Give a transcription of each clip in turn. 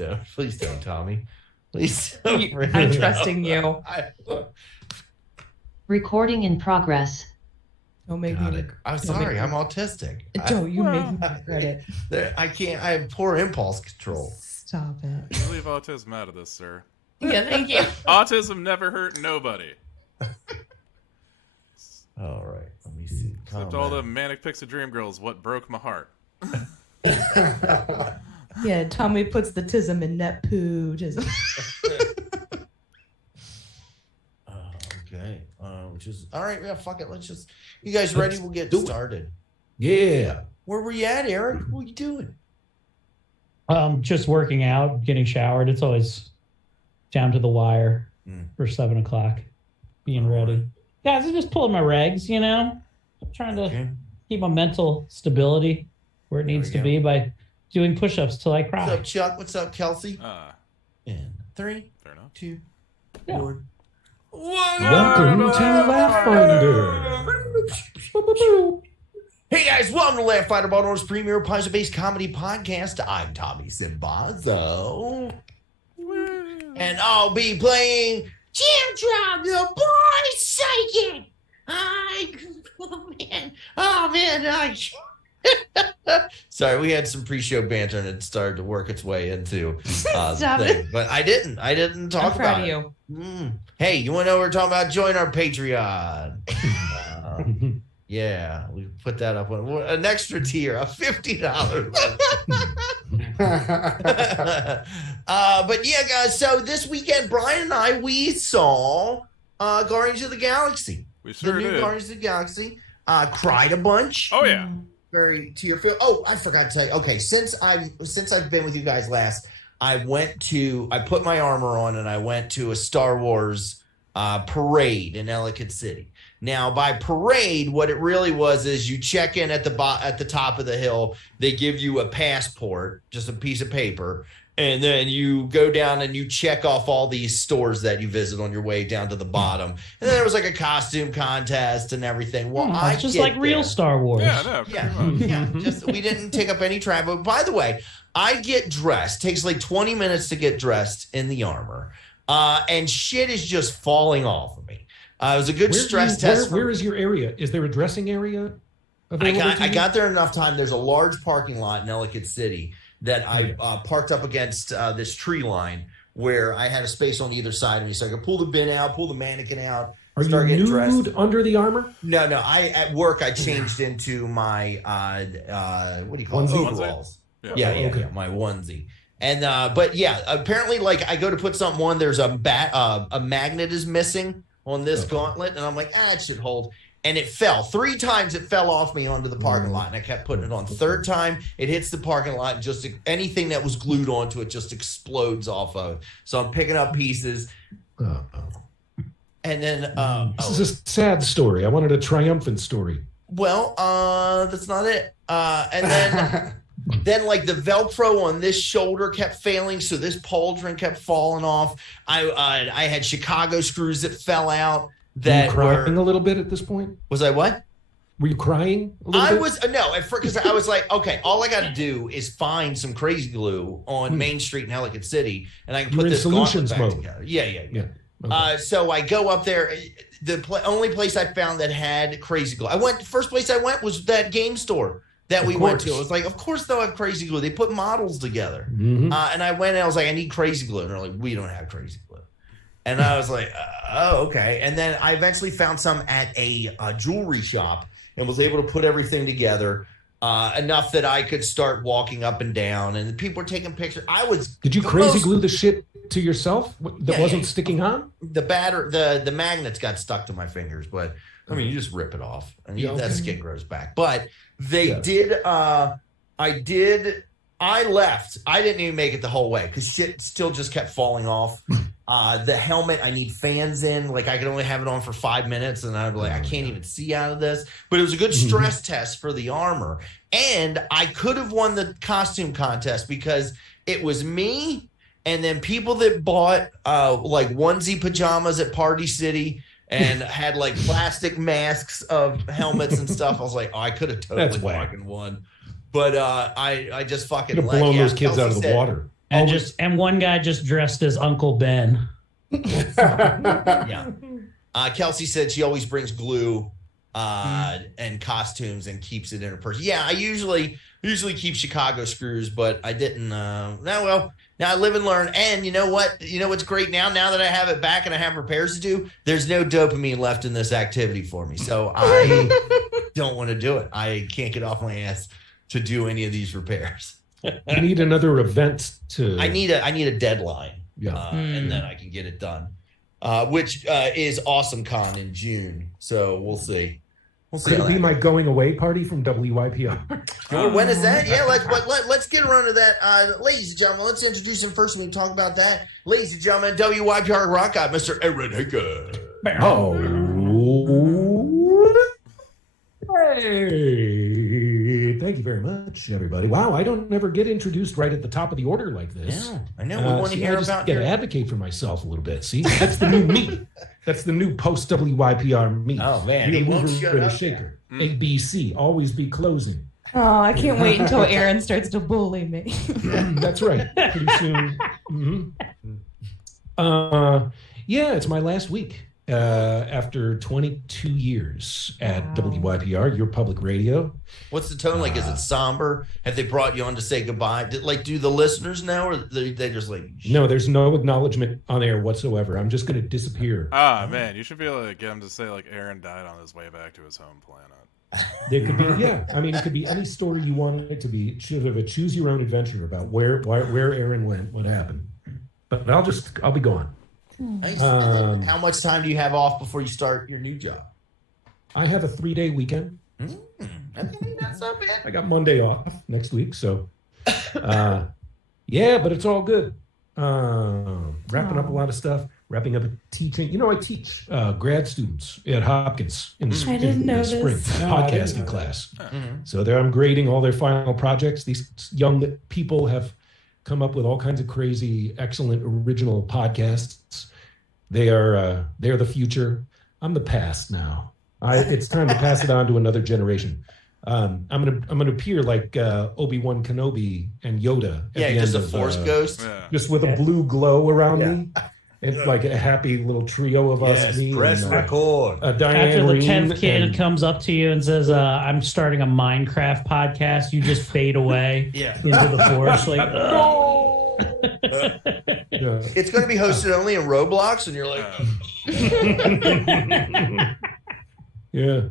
don't, Tommy. Please don't. I'm trusting you. Recording in progress. Don't make me. I'm sorry. I'm autistic. Don't you make me regret it. I can't. I have poor impulse control. Stop it. Leave autism out of this, sir. Yeah, thank you. Autism never hurt nobody. All right. Let me see. Except all the manic pixie dream girls. What broke my heart? Yeah, Tommy puts the tism in net poo. Okay. All right. Yeah. Fuck it. Let's just. You guys ready? We'll get started. Yeah. Where were you at, Eric? What are you doing? Just working out, getting showered. It's always down to the wire for 7 o'clock, being ready. Guys, I'm just pulling my regs, I'm trying to keep my mental stability where it needs to be by doing push-ups till I cry. What's up, Chuck? What's up, Kelsey? In 3, Fair enough. 2, Yeah. 1. Welcome to Laughfinder. Hey guys, welcome to Laughfinder, Baltimore's premier puzzle-based comedy podcast. I'm Tommy Simbazo. And I'll be playing Jam Drop, the boy psychic. Sorry, we had some pre-show banter and it started to work its way into the thing. But I didn't talk about it. I'm proud of you. Hey, you want to know what we're talking about? Join our Patreon. Yeah, we put that up on an extra tier, a $50. But yeah, guys. So this weekend, Brian and I we saw Guardians of the Galaxy. We sure the new did. Guardians of the Galaxy. Cried a bunch. Oh yeah. Very tear filled. Oh, I forgot to tell you. Okay, since I've been with you guys last, I put my armor on and I went to a Star Wars parade in Ellicott City. Now, by parade, what it really was is you check in at the top of the hill. They give you a passport, just a piece of paper, and then you go down and you check off all these stores that you visit on your way down to the bottom. And then there was like a costume contest and everything. Well, it's just like real Star Wars. Yeah, no, pretty much. Just we didn't take up any travel. By the way, I get dressed. Takes like 20 minutes to get dressed in the armor, and shit is just falling off of me. It was a good stress test. Where is your area? Is there a dressing area available to you? I got there enough time. There's a large parking lot in Ellicott City that I parked up against this tree line where I had a space on either side of me. So I could pull the bin out, pull the mannequin out. Are you nude under the armor? No. At work, I changed into my, what do you call it? Overalls. Yeah, my onesie. And, but yeah, apparently like I go to put something on, there's a magnet is missing on this gauntlet, and I'm like, it should hold. And it fell. 3 times it fell off me onto the parking lot, and I kept putting it on. 3rd time, it hits the parking lot, and just anything that was glued onto it just explodes off of it. So I'm picking up pieces. And then... this is a sad story. I wanted a triumphant story. Well, that's not it. And then... Then, like, the Velcro on this shoulder kept failing, so this pauldron kept falling off. I had Chicago screws that fell out. Were you crying a little bit at this point? Was I what? Were you crying a little bit? No, because I was like, okay, all I got to do is find some crazy glue on Main Street in Ellicott City, and I can put this gauntlet back together. Yeah. Okay. So I go up there. The only place I found that had crazy glue. First place I went was that game store that we went to. I was like, of course they'll have crazy glue. They put models together. And I went and I was like, I need crazy glue. And they're like, we don't have crazy glue. And I was like, oh, okay. And then I eventually found some at a jewelry shop and was able to put everything together enough that I could start walking up and down. And people were taking pictures. Did you crazy glue the shit to yourself that wasn't sticking on? The magnets got stuck to my fingers, but I mean, you just rip it off and that skin grows back. But they did. I left. I didn't even make it the whole way because shit still just kept falling off. The helmet, I need fans in. Like, I could only have it on for 5 minutes, and I'd be like, I can't even see out of this. But it was a good stress test for the armor. And I could have won the costume contest because it was me and then people that bought like onesie pajamas at Party City and had like plastic masks of helmets and stuff. I was like, I could have totally fucking won. But I just fucking blown those kids out of the water. And one guy just dressed as Uncle Ben. Yeah. Kelsey said she always brings glue and costumes and keeps it in her purse. Yeah, I usually keep Chicago screws, but I didn't. Now I live and learn. And you know what? You know what's great now? Now that I have it back and I have repairs to do, there's no dopamine left in this activity for me. So I don't want to do it. I can't get off my ass to do any of these repairs. You need another event to. I need a deadline. Yeah. And then I can get it done. Which is Awesome Con in June. So we'll see. Could it be my going away party from WYPR? When is that? Yeah, let's get around to that. Ladies and gentlemen, let's introduce him first when we talk about that. Ladies and gentlemen, WYPR Rock God, Mr. Aaron Hickey. Oh. Hey. Thank you very much, everybody. Wow, I don't never get introduced right at the top of the order like this. Yeah, I know. We want to hear I just about get to advocate for myself a little bit. See, that's the new me. That's the new post WYPR me. Oh man, he won't shut up. Shaker. ABC, always be closing. Oh, I can't wait until Aaron starts to bully me. That's right. Pretty soon. Mm-hmm. Yeah, it's my last week. After 22 years at WYPR, your public radio. What's the tone like? Is it somber? Have they brought you on to say goodbye? Do the listeners know, or they just like? No, there's no acknowledgement on air whatsoever. I'm just going to disappear. Man, you should be able to get him to say like Aaron died on his way back to his home planet. There could be, yeah. I mean, it could be any story you want it to be. Sort of a choose your own adventure about where Aaron went, what happened. But I'll be gone. Nice. How much time do you have off before you start your new job? I have a 3-day weekend. That's not bad. I got Monday off next week, so yeah, but it's all good. Wrapping up a lot of stuff, wrapping up teaching. You know, I teach grad students at Hopkins in the spring podcasting class. So there I'm grading all their final projects. These young people have come up with all kinds of crazy, excellent, original podcasts. They're the future. I'm the past now. It's time to pass it on to another generation. I'm gonna appear like Obi-Wan Kenobi and Yoda. At the just end a Force ghost, just with a blue glow around me. It's like a happy little trio of us. Me press record. Diane After the Reed 10th kid comes up to you and says, I'm starting a Minecraft podcast, you just fade away into the forest. Like, It's going to be hosted only in Roblox, and you're like, yeah.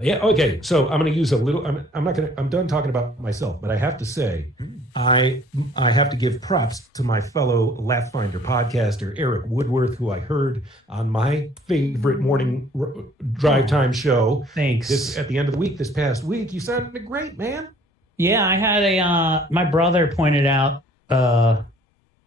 Okay. So I'm going to use a little. I'm done talking about myself, but I have to say, I have to give props to my fellow Laughfinder podcaster Eric Woodworth, who I heard on my favorite morning drive time show. Thanks. At the end of the week, this past week, you sounded great, man. Yeah, I had my brother pointed out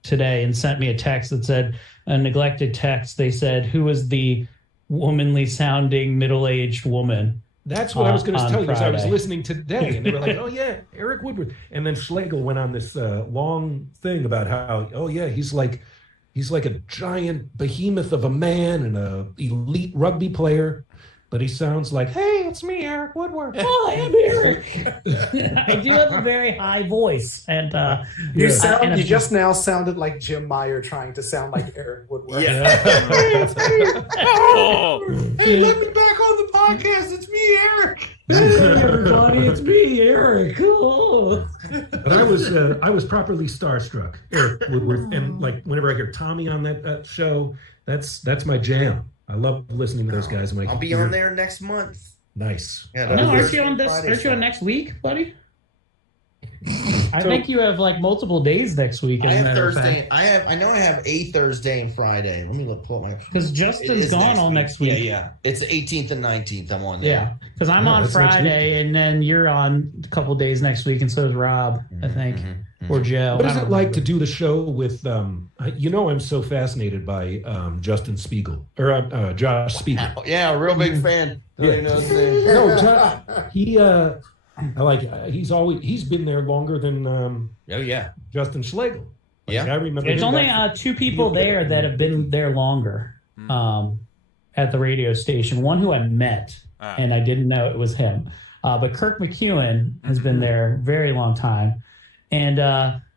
today and sent me a text that said, a neglected text. They said, who is the womanly sounding middle-aged woman? That's what I was going to tell you. I was listening today, and they were like, "Oh yeah, Eric Woodward." And then Schlegel went on this long thing about how, "Oh yeah, he's like a giant behemoth of a man and a elite rugby player, but he sounds like, hey, it's me, Eric Woodward. Oh, I am Eric. I do have a very high voice, and you just now sounded like Jim Meyer trying to sound like Eric Woodward. Yeah. Hey, let me back on the podcast. It's me, Eric. Hey, everybody, it's me, Eric. Cool. But I was properly starstruck, Eric Woodward, and like whenever I hear Tommy on that show, that's my jam. I love listening to those guys. I'll be on there next month. Nice. Yeah, aren't you on this? Aren't you on next week, buddy? I think you have like multiple days next week. I have Thursday. I know I have a Thursday and Friday. Let me pull up my. Because Justin's gone all next week. Yeah. It's the 18th and 19th. I'm on there. Yeah, because I'm on Friday, and then you're on a couple days next week, and so is Rob, I think, or Joe. What is it like to do the show with? I'm so fascinated by Justin Spiegel or Josh Spiegel. Yeah, a real big fan. Yeah. No, Josh, he's been there longer than Justin Schlegel. I remember. There's only two people there that have been there longer at the radio station. One who I met, and I didn't know it was him. But Kirk McEwen has been there a very long time. and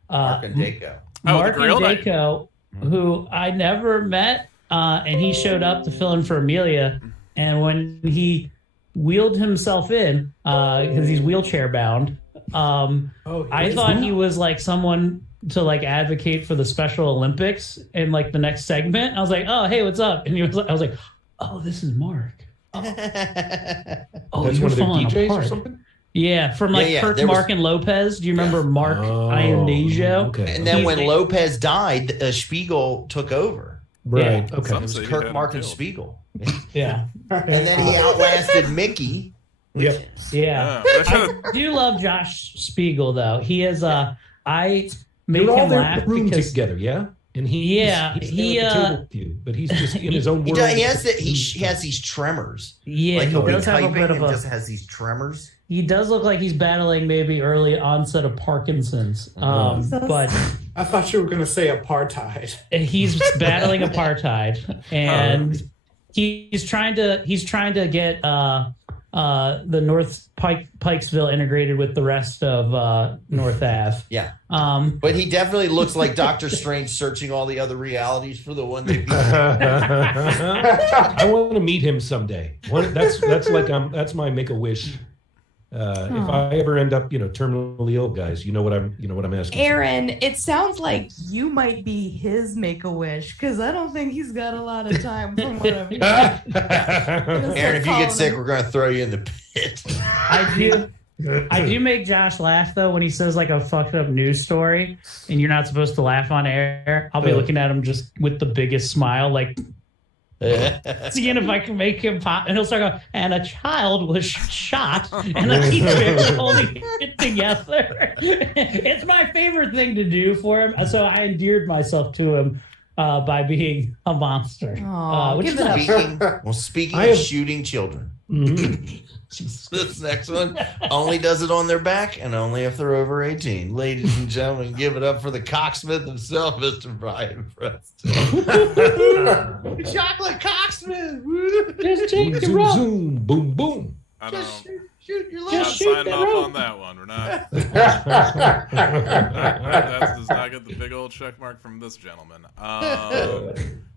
Mark and Daco. Mark and Daco, who I never met, and he showed up to fill in for Amelia. And when he wheeled himself in, because he's wheelchair bound, I thought he was like someone to like advocate for the Special Olympics in like the next segment. I was like, oh, hey, what's up? And I was like, oh, this is Mark. Oh, That's one of their DJs or something? Yeah, from like Kirk, Mark, and Lopez. Do you remember Mark Ionesio? Okay. And then when Lopez died, Spiegel took over. Right. Yeah. Okay. It was Kirk, Mark, and Spiegel. Yeah. And then he outlasted Mickey. Yep. Yeah. I do love Josh Spiegel though. He is I make him laugh because together, yeah? And he at the table with you, but he's just in his own world. He has these tremors. Yeah, like he does have a bit of just has these tremors. He does look like he's battling maybe early onset of Parkinson's. But I thought you were going to say apartheid. He's battling apartheid, and he's trying to get the North Pikesville integrated with the rest of North Ave. Yeah. But he definitely looks like Doctor Strange searching all the other realities for the one that I want to meet him someday. That's my make-a-wish. If I ever end up, terminally ill, guys, you know what I'm asking. Aaron, it sounds like you might be his make-a-wish because I don't think he's got a lot of time from what I've Aaron, if you get sick, we're going to throw you in the pit. I do make Josh laugh though when he says like a fucked up news story and you're not supposed to laugh on air. I'll be looking at him just with the biggest smile, like seeing if I can make him pop, and he'll start going, and a child was shot, and I keep holding it together. It's my favorite thing to do for him, so I endeared myself to him by being a monster. Speaking of shooting children, this next one only does it on their back and only if they're over 18. Ladies and gentlemen, give it up for the cocksmith himself, Mr. Brian Preston. Chocolate cocksmith. Just take the rope. Zoom, boom, boom. Just shoot your Not signing off on that one. We're not. That does not get the big old check mark from this gentleman.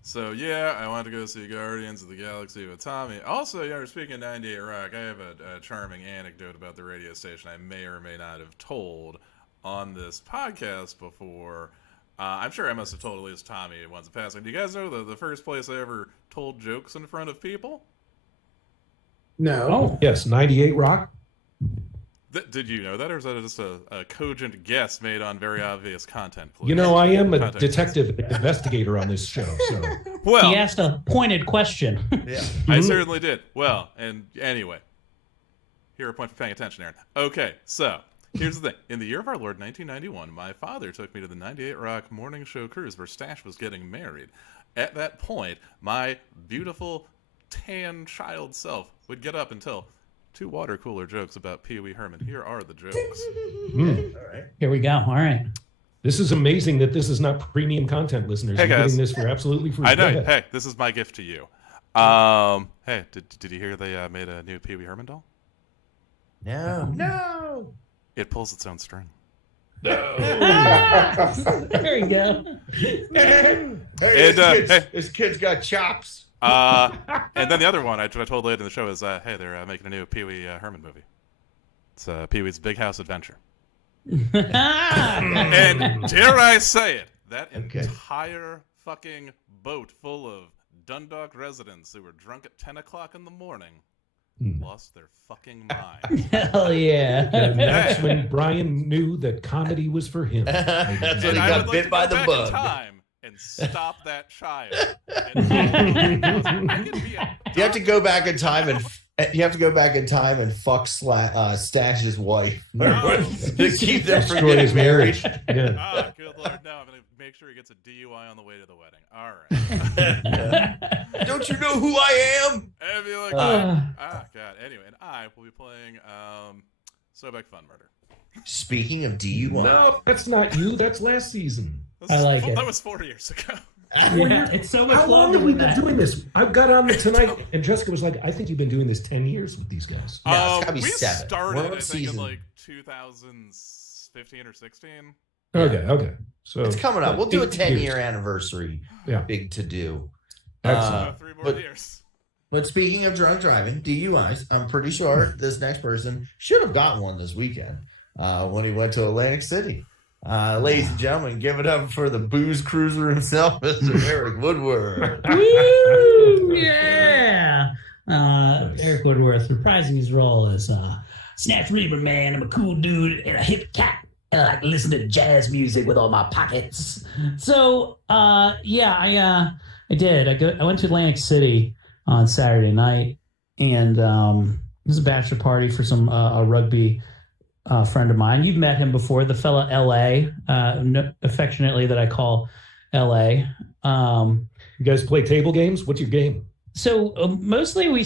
So yeah, I wanted to go see Guardians of the Galaxy with Tommy. Also, yeah, speaking of 98 Rock, I have a charming anecdote about the radio station I may or may not have told on this podcast before. I'm sure I must have told at least Tommy once in passing. Do you guys know the first place I ever told jokes in front of people? No. Oh, yes, 98 Rock. Did you know that, or is that just a cogent guess made on very obvious content? I am a detective investigator on this show. So. Well, he asked a pointed question. Yeah, I certainly did. Well, and anyway, here a point for paying attention, Aaron. Okay, so here's the thing. In the year of our Lord, 1991, my father took me to the 98 Rock morning show cruise where Stash was getting married. At that point, my beautiful tan child self would get up and tell 2 water cooler jokes about Pee Wee Herman. Here are the jokes. All right. Here we go. All right. This is amazing that this is not premium content, listeners. Hey, You're guys. getting this for absolutely free. I know. Hey, this is my gift to you. Hey, did you hear they made a new Pee Wee Herman doll? No. It pulls its own string. There you go. This kid's got chops. And then the other one I told later in the show is, hey, they're making a new Pee Wee Herman movie. It's Pee Wee's Big House Adventure. And dare I say it, that entire fucking boat full of Dundalk residents who were drunk at 10 o'clock in the morning lost their fucking mind. Hell yeah. And that's when Brian knew that comedy was for him. That's when he got bit by the bug. And stop that child. You have to go back in time and fuck Stash's wife to keep them from getting married. Yeah. Good Lord, no! I'm gonna make sure he gets a DUI on the way to the wedding. All right. Don't you know who I am? And be like, God. Anyway, and I will be playing Sobek Fun Murder. Speaking of DUI, No, that's not you. That's last season. I like it. That was 4 years ago. Yeah, it's so much How long longer have we than been that. doing this? I got on tonight, and Jessica was like, I think you've been doing this 10 years with these guys. No, it's gotta be we 7. started, We're on I think, season. in like 2015. 15 or 16. Okay. So it's coming up. We'll do a 10-year years. anniversary. Yeah. Big to do. Excellent. 3 more years. But speaking of drunk driving, DUIs, I'm pretty sure this next person should have gotten one this weekend when he went to Atlantic City. Ladies and gentlemen, give it up for the booze cruiser himself, Mr. Eric Woodward. Woo! Yeah. Eric Woodworth reprising his role as Snatch Reaper Man. I'm a cool dude and a hip cat. I like to listen to jazz music with all my pockets. So, I did. I went to Atlantic City on Saturday night, and it was a bachelor party for some a rugby friend of mine. You've met him before, the fella L.A., affectionately that I call L.A. You guys play table games? What's your game? So mostly we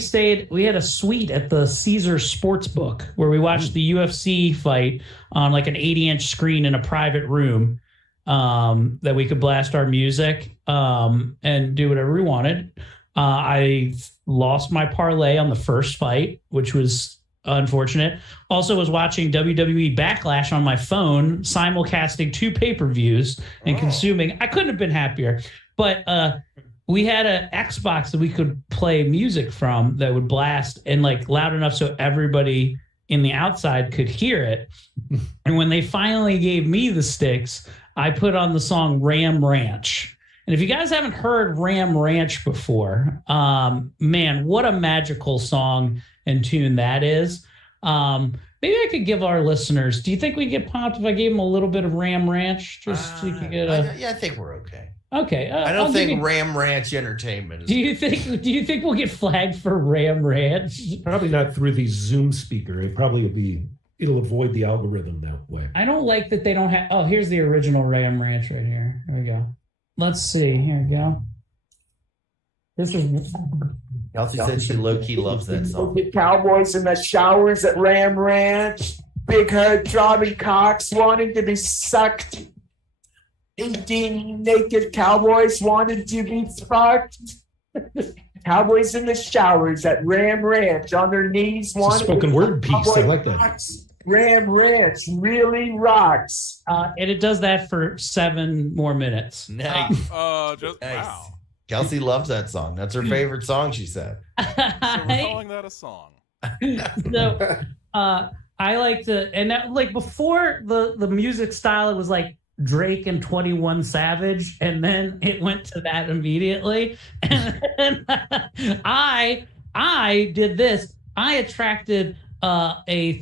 had a suite at the Caesar Sportsbook where we watched the UFC fight on like an 80-inch screen in a private room that we could blast our music and do whatever we wanted. I lost my parlay on the first fight, which was unfortunate. Also was watching WWE Backlash on my phone, simulcasting 2 pay-per-views and consuming. I couldn't have been happier. But we had an Xbox that we could play music from that would blast and like loud enough so everybody in the outside could hear it. And when they finally gave me the sticks, I put on the song Ram Ranch. And if you guys haven't heard Ram Ranch before, man, what a magical song and tune that is. Maybe I could give our listeners, do you think we get pumped if I gave them a little bit of Ram Ranch? Just so you could get I think we're okay. Okay. I don't think Ram Ranch Entertainment is. Do you think we'll get flagged for Ram Ranch? Probably not through the Zoom speaker. It'll avoid the algorithm that way. I don't like that they don't have. Oh, here's the original Ram Ranch right here. Here we go. Let's see. Here we go. This is. Kelsey said she low-key loves that song. Cowboys in the showers at Ram Ranch. Big head throbbing cocks wanting to be sucked. 18 naked cowboys wanted to be fucked. Cowboys in the showers at Ram Ranch on their knees. It's a spoken word piece. I like that. Rocks. Ram Ranch really rocks. And it does that for 7 more minutes. Nice. Wow. Kelsey loves that song. That's her favorite song, she said. So we're calling that a song. So I like to, and that, like before the music style, it was like Drake and 21 Savage, and then it went to that immediately. And I did this. I attracted a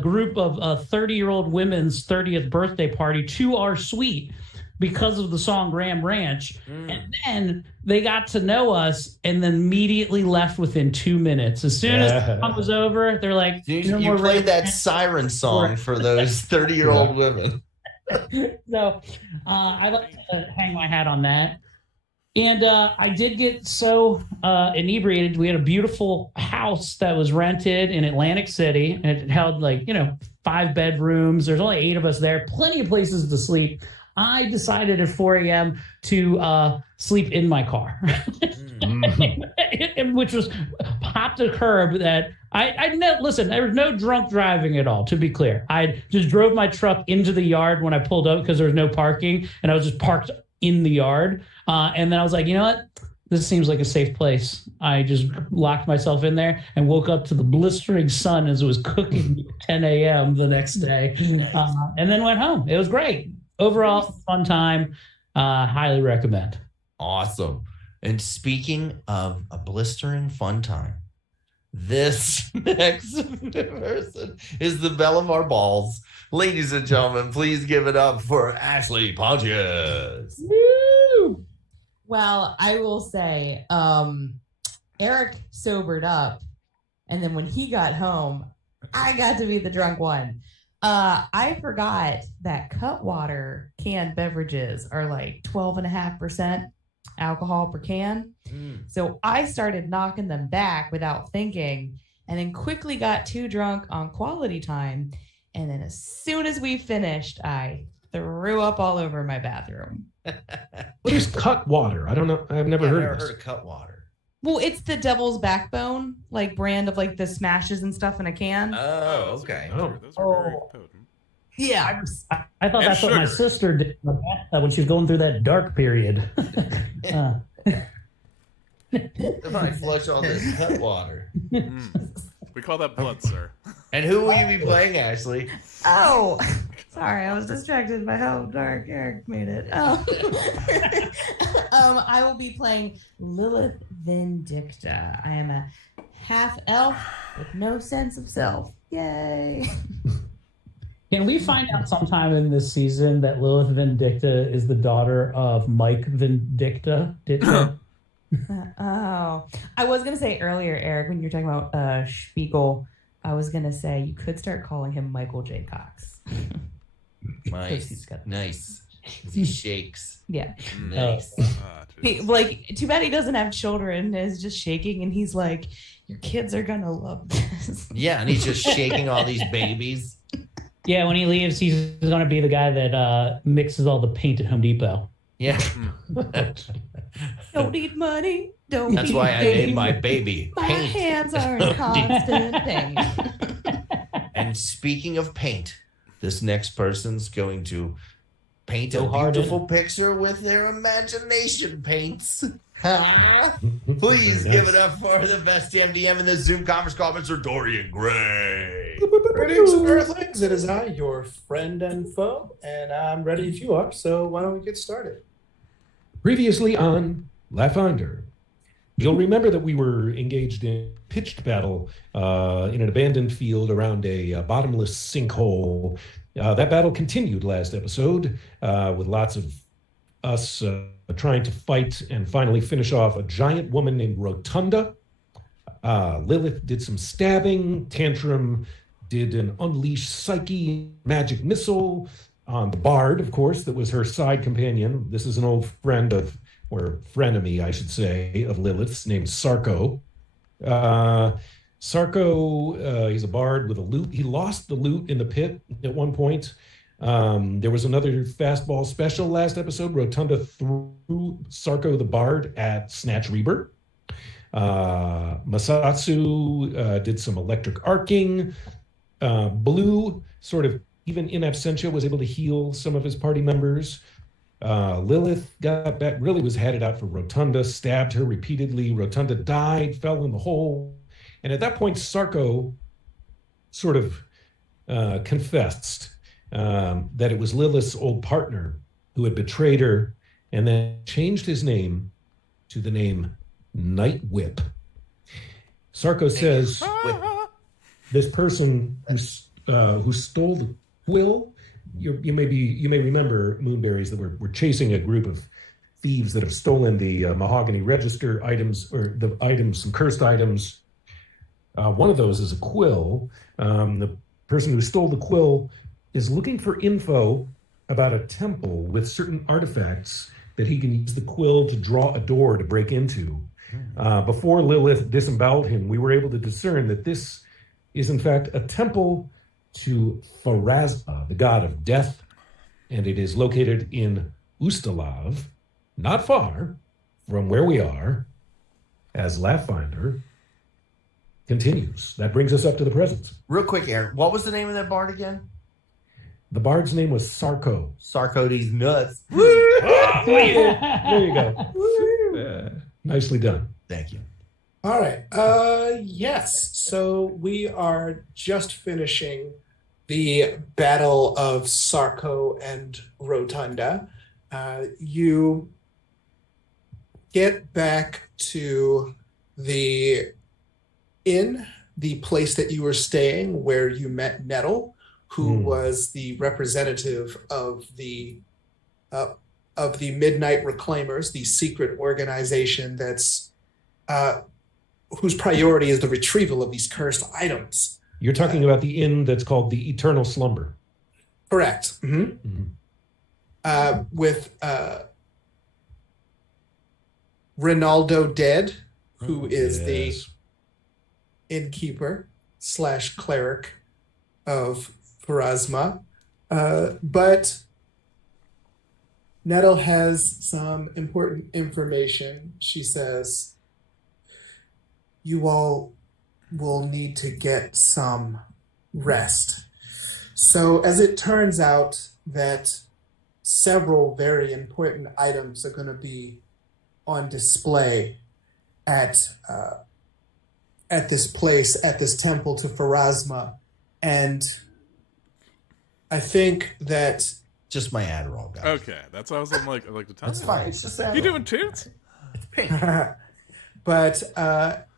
group of 30-year-old women's 30th birthday party to our suite because of the song Ram Ranch. And then they got to know us and then immediately left within 2 minutes. As soon as the song was over, they're like, you played that siren song for those 30-year-old women. So I like to hang my hat on that. And I did get so inebriated. We had a beautiful house that was rented in Atlantic City, and it held 5 bedrooms. There's only 8 of us there, plenty of places to sleep. I decided at 4 a.m. to sleep in my car, which was popped a curb that listen, there was no drunk driving at all, to be clear. I just drove my truck into the yard when I pulled up because there was no parking, and I was just parked in the yard. And then I was like, you know what? This seems like a safe place. I just locked myself in there and woke up to the blistering sun as it was cooking at 10 a.m. the next day, and then went home. It was great. Overall, fun time. Highly recommend. Awesome. And speaking of a blistering fun time, this next person is the belle of our balls. Ladies and gentlemen, please give it up for Ashley Pontius. Woo! Well, I will say, Eric sobered up, and then when he got home, I got to be the drunk one. I forgot that Cutwater canned beverages are like 12.5% alcohol per can. So I started knocking them back without thinking, and then quickly got too drunk on quality time. And then as soon as we finished, I threw up all over my bathroom. What is Cutwater? I don't know. I've never heard of this. Heard of Cutwater. Well, it's the Devil's Backbone, brand of the smashes and stuff in a can. Oh, okay. Those are very potent. Yeah. I thought And that's what my sugar. sister did when she was going through that dark period. If I flush all this cut water. We call that blood, sir. And who will you be playing, Ashley? Oh, sorry, I was distracted by how dark Eric made it. I will be playing Lilith Vindicta. I am a half elf with no sense of self. Yay! Can we find out sometime in this season that Lilith Vindicta is the daughter of Mike Vindicta? I was gonna say earlier, Eric, when you were talking about Spiegel, I was gonna say you could start calling him Michael J. Cox. Nice. He shakes. Yeah. Nice. Too bad he doesn't have children. Is just shaking, and he's like, "Your kids are gonna love this." Yeah, and he's just shaking all these babies. Yeah, when he leaves, he's going to be the guy that mixes all the paint at Home Depot. Yeah. Don't need money. Don't. That's why I named my baby My Paint. hands are in constant pain. And speaking of paint, this next person's going to paint a Go beautiful picture with their imagination paints. Please give it up for the best MDM in the Zoom conference call, Mr. Dorian Gray. Greetings, Earthlings. It is I, your friend and foe, and I'm ready if you are. So why don't we get started? Previously on Laughfinder, you'll remember that we were engaged in pitched battle in an abandoned field around a bottomless sinkhole. That battle continued last episode with lots of us trying to fight and finally finish off a giant woman named Rotunda. Lilith did some stabbing. Tantrum did an unleash psyche magic missile on the bard, of course, that was her side companion. This is an old friend of, or frenemy, I should say, of Lilith's, named Sarko. Sarko, he's a bard with a lute. He lost the lute in the pit at one point. There was another fastball special last episode. Rotunda threw Sarko the bard at Snatch Reaver. Masatsu did some electric arcing. Blue, sort of even in absentia, was able to heal some of his party members. Lilith got back, really was headed out for Rotunda, stabbed her repeatedly. Rotunda died, fell in the hole. And at that point, Sarko sort of confessed that it was Lilith's old partner who had betrayed her and then changed his name to the name Night Whip. Sarko says this person who stole the quill, you may remember, Moonberries, that we're chasing a group of thieves that have stolen the mahogany register items, or the items, some cursed items. One of those is a quill. The person who stole the quill is looking for info about a temple with certain artifacts that he can use the quill to draw a door to break into. Before Lilith disemboweled him, we were able to discern that this is in fact a temple to Pharasma, the god of death, and it is located in Ustalav, not far from where we are, as Laughfinder continues. That brings us up to the present. Real quick, Aaron, what was the name of that bard again? The bard's name was Sarko. Sarko, these nuts. There you go. Nicely done. Thank you. All right. Yes. So we are just finishing the Battle of Sarko and Rotunda. You get back to the inn, the place that you were staying, where you met Nettle, who was the representative of the Midnight Reclaimers, the secret organization that's whose priority is the retrieval of these cursed items. You're talking about the inn that's called the Eternal Slumber. Correct. Mm-hmm. With Ronaldo Dead, who is the innkeeper / cleric of Pharasma. But Nettle has some important information. She says, you all will need to get some rest. So as it turns out that several very important items are going to be on display at this place, at this temple to Pharasma. And I think that... Just my Adderall, guys. Okay, that's what I was like to tell That's you. fine. It's just Adderall. You doing toots? It's pink. But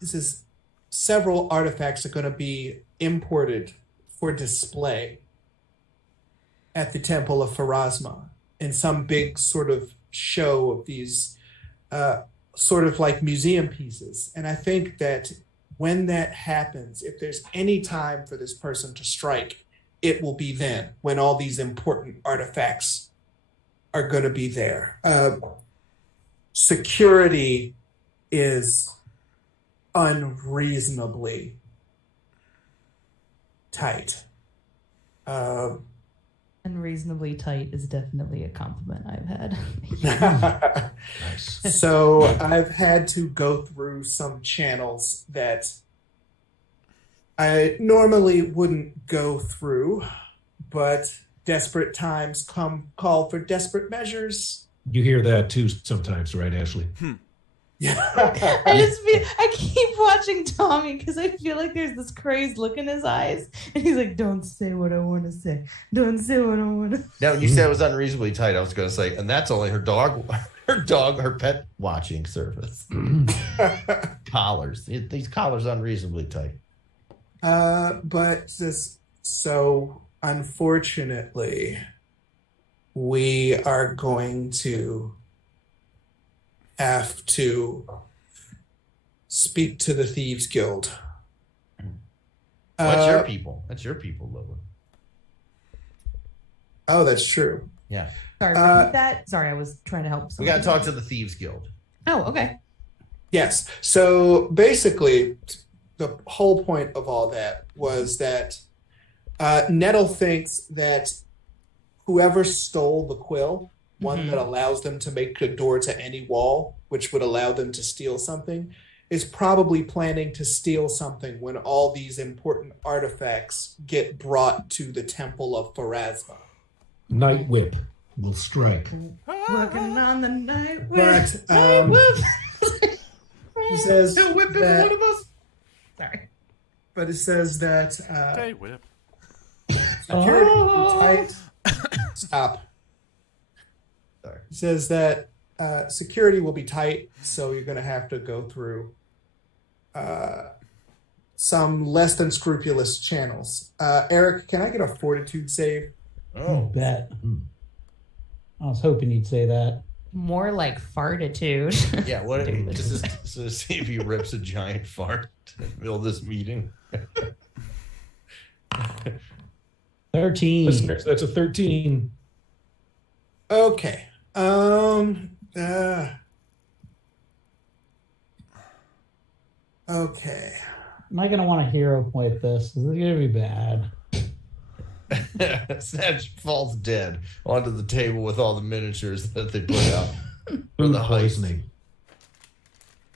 this is several artifacts are going to be imported for display at the Temple of Pharasma in some big sort of show of these sort of like museum pieces. And I think that when that happens, if there's any time for this person to strike, it will be then, when all these important artifacts are going to be there. Security is unreasonably tight. Unreasonably tight is definitely a compliment I've had. Nice. So I've had to go through some channels that I normally wouldn't go through, but desperate times call for desperate measures. You hear that too sometimes, right, Ashley? Yeah. I keep watching Tommy because I feel like there's this crazed look in his eyes, and he's like, "Don't say what I want to say. Don't say what I want to." No, you said it was unreasonably tight. I was going to say, and that's only her pet watching service. Collars. These collars unreasonably tight. But so unfortunately, we are going to have to speak to the Thieves Guild. What's your people? That's your people, Lola. Oh, that's true. Yeah. Sorry, repeat that. Sorry, I was trying to help. We got to talk to the Thieves Guild. Oh, okay. Yes. So basically, the whole point of all that was that Nettle thinks that whoever stole the quill, one that allows them to make a door to any wall, which would allow them to steal something, is probably planning to steal something when all these important artifacts get brought to the Temple of Pharasma. Night Whip will strike. Working on the night whip. But he says The whip is that, one of us. Sorry. but it says that Day whip. security will be tight. Stop. Sorry. It says that security will be tight, so you're going to have to go through some less than scrupulous channels. Eric, can I get a fortitude save? Oh, Bet. I was hoping you'd say that. More like fartitude. Yeah, what this is to see if he rips a giant fart in the middle of this meeting. 13. listeners, that's a 13. Okay. Okay. Am I going to want to hero point this? This is going to be bad. Snatch falls dead onto the table with all the miniatures that they put out for the heist. Poisoning.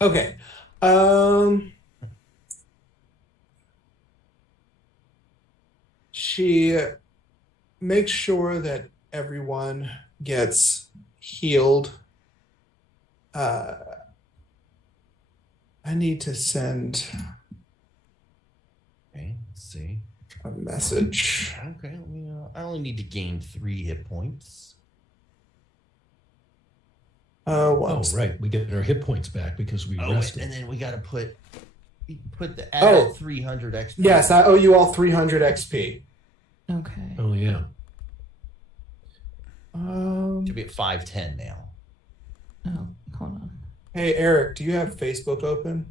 Okay. She makes sure that everyone gets healed. I need to send Okay, let's see. a message. Okay, I only need to gain 3 hit points. Oh, right. We get our hit points back because we rested. And then we got to put add 300 XP. Yes, I owe you all 300 XP. Okay. Oh, yeah. Should be at 510 now. Oh, hold on. Hey, Eric, do you have Facebook open?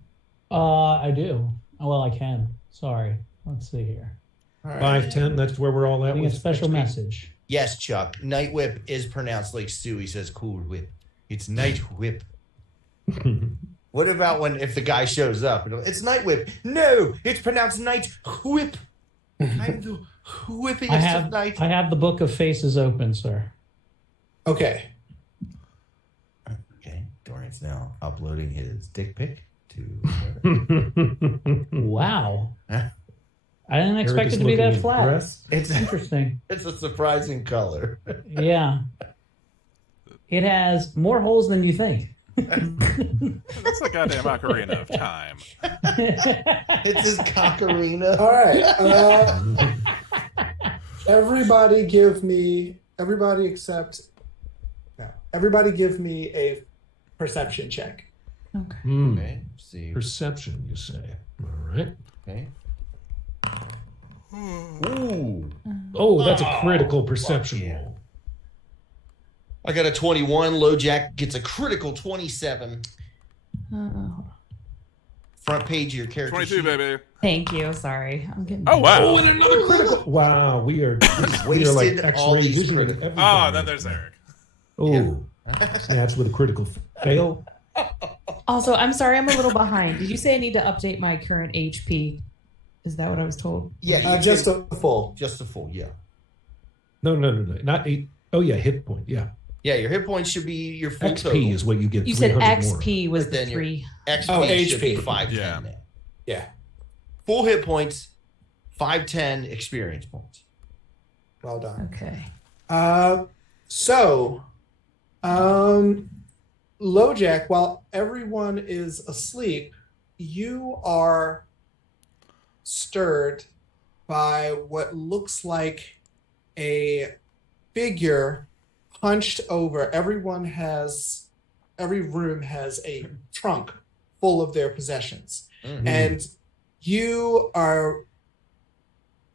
I do. Oh, well, I can. Sorry. Let's see here. All right. 510, that's where we're all at Getting a with special XP. message. Yes, Chuck. Night Whip is pronounced like Stu. He says cool whip. It's Night Whip. What about if the guy shows up? It's Night Whip. No, it's pronounced Night Whip. I'm the whipping I of night. have the book of faces open, sir. Okay. Okay, Dorian's now uploading his dick pic to Twitter. Wow. Huh? I didn't expect it to be that flat. It's interesting. It's a surprising color. Yeah. It has more holes than you think. That's the goddamn ocarina of time. It's his cockarina. All right. Everybody give me a perception check. Okay. Okay. See. Perception, you say. All right. Okay. Ooh. Oh, that's a critical perception roll. I got a 21. LoJack gets a critical 27. Front page of your character 22, sheet. baby. Thank you. Sorry. I'm getting. Oh, wow. Oh, and another critical. Wow, we are like all X-ray these vision. critical. Oh, then there's Eric. Oh, snatch with a critical fail. Also, I'm sorry, I'm a little behind. Did you say I need to update my current HP? Is that what I was told? Yeah, just a full. Just a full, yeah. No, not 8. Oh, yeah, hit point, yeah. Yeah, your hit points should be your full XP total. is what you get. You said 300 XP more. was But the then your 3. XP should be HP. 510 now. Yeah. Full hit points, 510 experience points. Well done. Okay. LoJack, while everyone is asleep, you are stirred by what looks like a figure hunched over. Every room has a trunk full of their possessions. Mm-hmm. And you are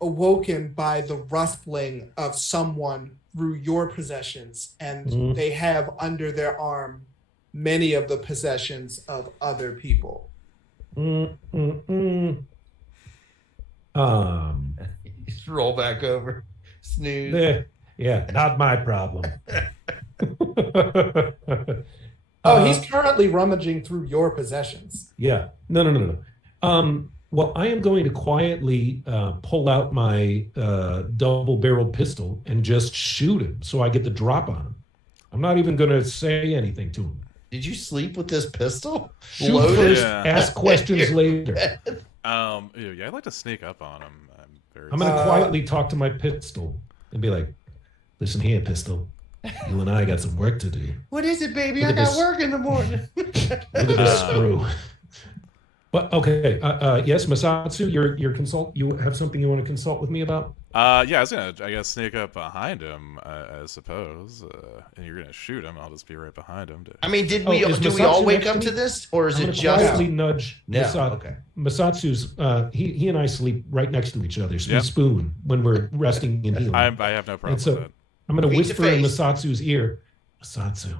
awoken by the rustling of someone through your possessions, and they have under their arm many of the possessions of other people. Just roll back over. Snooze. Yeah, not my problem. He's currently rummaging through your possessions. Yeah. No. Well, I am going to quietly pull out my double-barreled pistol and just shoot him so I get the drop on him. I'm not even going to say anything to him. Did you sleep with this pistol? Shoot Loaded? first, Yeah. ask questions later. Yeah, I'd like to sneak up on him. I'm going to quietly talk to my pistol and be like, listen here, pistol. You and I got some work to do. What is it, baby? Look I at got this. work in the morning. Look at this screw. But okay, yes, Masatsu, you have something you want to consult with me about? Yeah, I was gonna, I guess, sneak up behind him, I suppose. And you're gonna shoot him. I'll just be right behind him. I mean, did Oh, we is all Masatsu wake next up to to me? this, or is I'm it gonna just quietly nudge No, okay. Masatsu's he and I sleep right next to each other. We Yep. spoon when we're resting and healing. I have no problem And so with that. I'm going to Face to whisper in face. Masatsu's ear, Masatsu,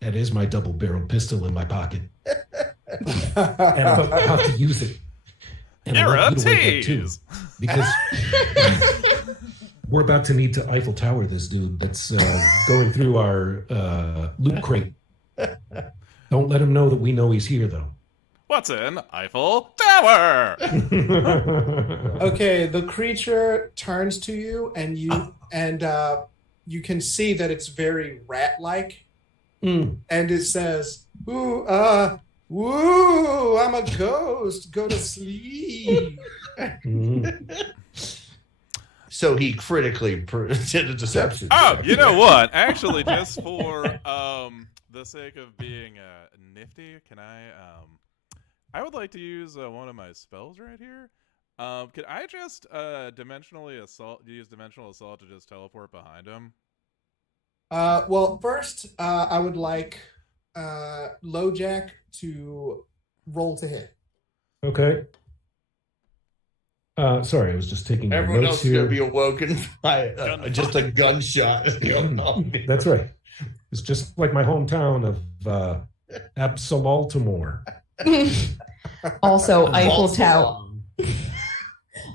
that is my double-barreled pistol in my pocket. And I'm about to use it. And I You're want a you to wake up too, tease. because we're about to need to Eiffel Tower this dude that's going through our loot crate. Don't let him know that we know he's here, though. What's in Eiffel Tower? Okay, the creature turns to you, and you can see that it's very rat-like, and it says, "Ooh, woo! I'm a ghost. Go to sleep." So he critically did a deception. Oh, you know what? Actually, just for the sake of being nifty, can I would like to use one of my spells right here. Could I just use dimensional assault to just teleport behind him? Well, first, I would like LoJack to roll to hit. Okay. Sorry, I was just taking Everyone notes else is here. going to be awoken by just a gunshot. That's right. It's just like my hometown of Absolaltimore. Also, Eiffel Tower.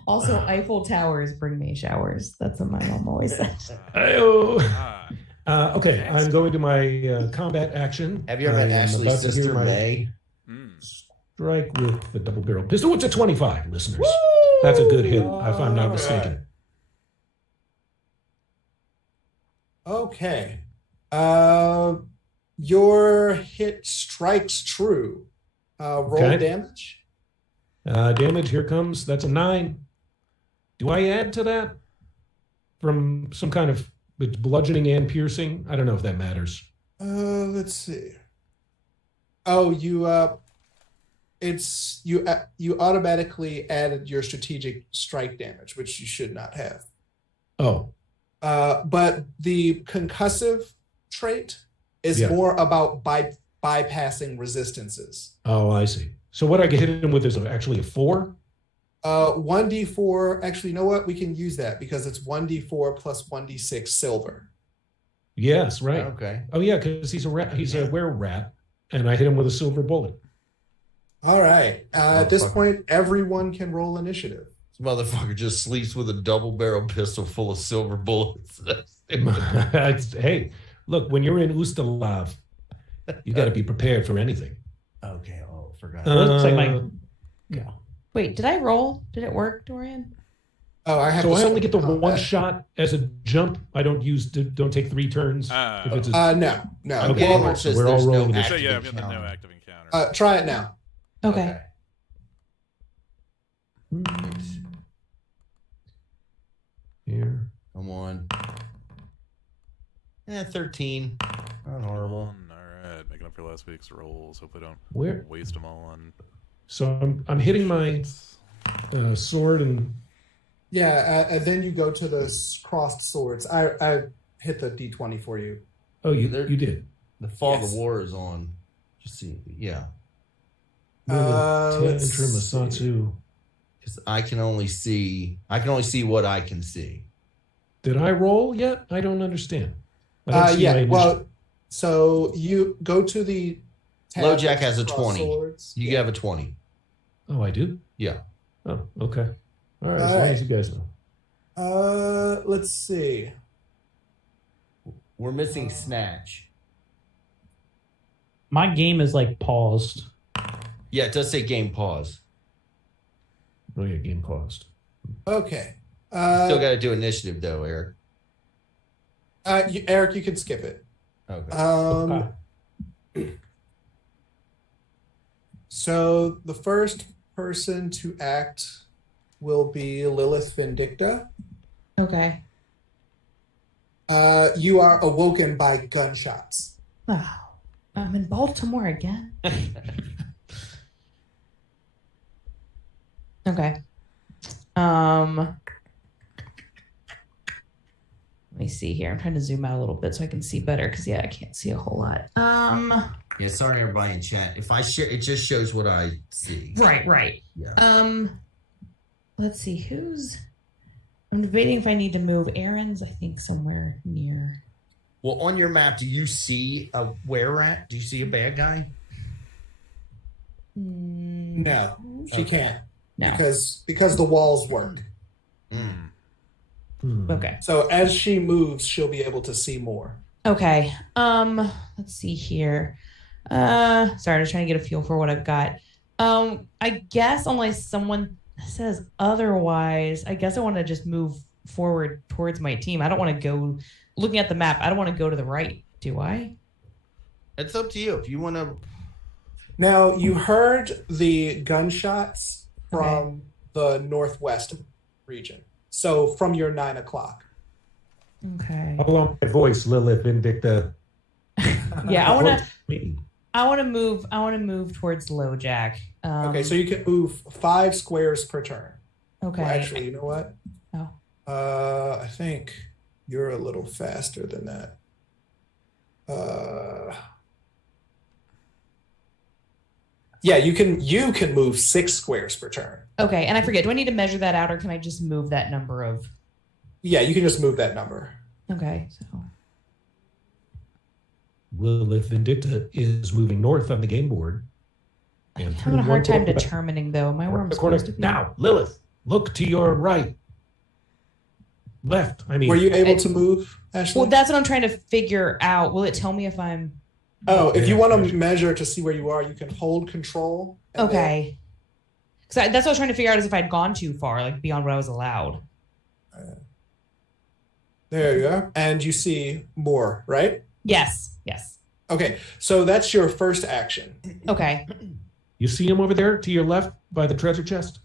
Also, Eiffel Towers bring me showers. That's what my mom always says. Okay, I'm going to my combat action. Have you ever met I am Ashley's about to hear sister, my May? Strike with the double barrel pistol. It's a 25, listeners. That's a good hit, if I'm not mistaken. Okay. Your hit strikes true. Roll Okay. damage. Damage, here comes. That's a 9. Do I add to that from some kind of bludgeoning and piercing? I don't know if that matters. Let's see. Oh, you you automatically added your strategic strike damage, which you should not have. Oh. But the concussive trait is more about bypassing resistances. Oh, I see. So what I get hit him with is actually a 4? 1d4. Actually, you know what? We can use that because it's 1d4 plus 1d6 silver. Yes, right. Okay. Oh yeah, because he's a rat. He's a were-rat, and I hit him with a silver bullet. All right. At this point, everyone can roll initiative. This motherfucker just sleeps with a double-barrel pistol full of silver bullets. Hey, look, when you're in Ustalav, you got to be prepared for anything. Okay. Oh, forgot. Looks like my. Yeah. Wait, did I roll? Did it work, Dorian? Oh, I have. So to I only get the one shot as a jump. I don't take 3 turns. No. Okay. Well, So we're all rolling. So yeah, I've got the no active encounter. Try it now. Okay. Here. Come on. 13. Not horrible. All right, making up for last week's rolls. Hope I don't waste them all on. So I'm hitting my sword and. Yeah, and then you go to the crossed swords. I hit the d20 for you. Oh, you did. The fog of war is on. Just see, yeah. Tantrum Masatsu. Because I can only see what I can see. Did I roll yet? I don't understand. Well, so you go to the LoJack has a 20. Swords. You have a 20. Oh, I do? Yeah. Oh, okay. All right, as long as you guys know. Let's see. We're missing Snatch. My game is like paused. Yeah, it does say game pause. Oh, yeah, game paused. Okay. Still got to do initiative, though, Eric. Eric, you can skip it. Okay. So the first person to act will be Lilith Vindicta. Okay. You are awoken by gunshots. Oh, I'm in Baltimore again. Okay. Let me see here. I'm trying to zoom out a little bit so I can see better because I can't see a whole lot. Yeah, sorry everybody in chat. If I share, it just shows what I see. Right. Yeah. Let's see I'm debating if I need to move. Aaron's, I think, somewhere near. Well, on your map, do you see a were-rat? Do you see a bad guy? No, she can't. No. Because the walls work. Okay. So as she moves, she'll be able to see more. Okay. Let's see here. Sorry, I'm just trying to get a feel for what I've got. I guess unless someone says otherwise, I guess I want to just move forward towards my team. I don't want to go looking at the map. I don't want to go to the right, do I? It's up to you. If you want to. Now, you heard the gunshots from the northwest region. So from your 9 o'clock. Okay. Hold on my voice, Lilith Vindicta. Yeah, I want to move towards LoJack. Okay, so you can move 5 squares per turn. Okay. Well, actually, you know what? Oh. I think you're a little faster than that. Yeah, you can move 6 squares per turn. Okay, and I forget, do I need to measure that out or can I just move that number of? Yeah, you can just move that number. Okay, so. Lilith Vindicta is moving north on the game board. I'm having a hard time determining, though. Am I where I'm supposed to be? Now, Lilith, look to your right. Left, I mean. Were you able to move, Ashley? Well, that's what I'm trying to figure out. Will it tell me if I'm... Oh, if you want to measure to see where you are, you can hold control. Okay. So that's what I was trying to figure out is if I'd gone too far, like beyond what I was allowed. There you go. And you see more, right? Yes. Okay, so that's your first action. Okay. You see him over there to your left by the treasure chest?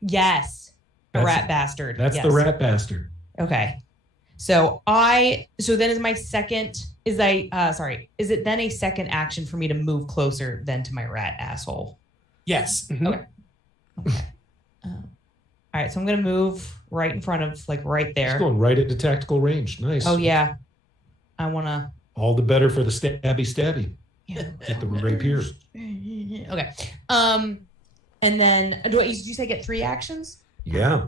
Yes. A rat bastard. That's the rat bastard. Okay. So then is my second, is it then a second action for me to move closer then to my rat asshole? Yes. Okay. All right. So I'm going to move right in front of, like, right there. It's going right into tactical range. Nice. Oh, yeah. I want to. All the better for the stabby. Yeah. Get the rapier. Okay. And then, did you say get 3 actions? Yeah.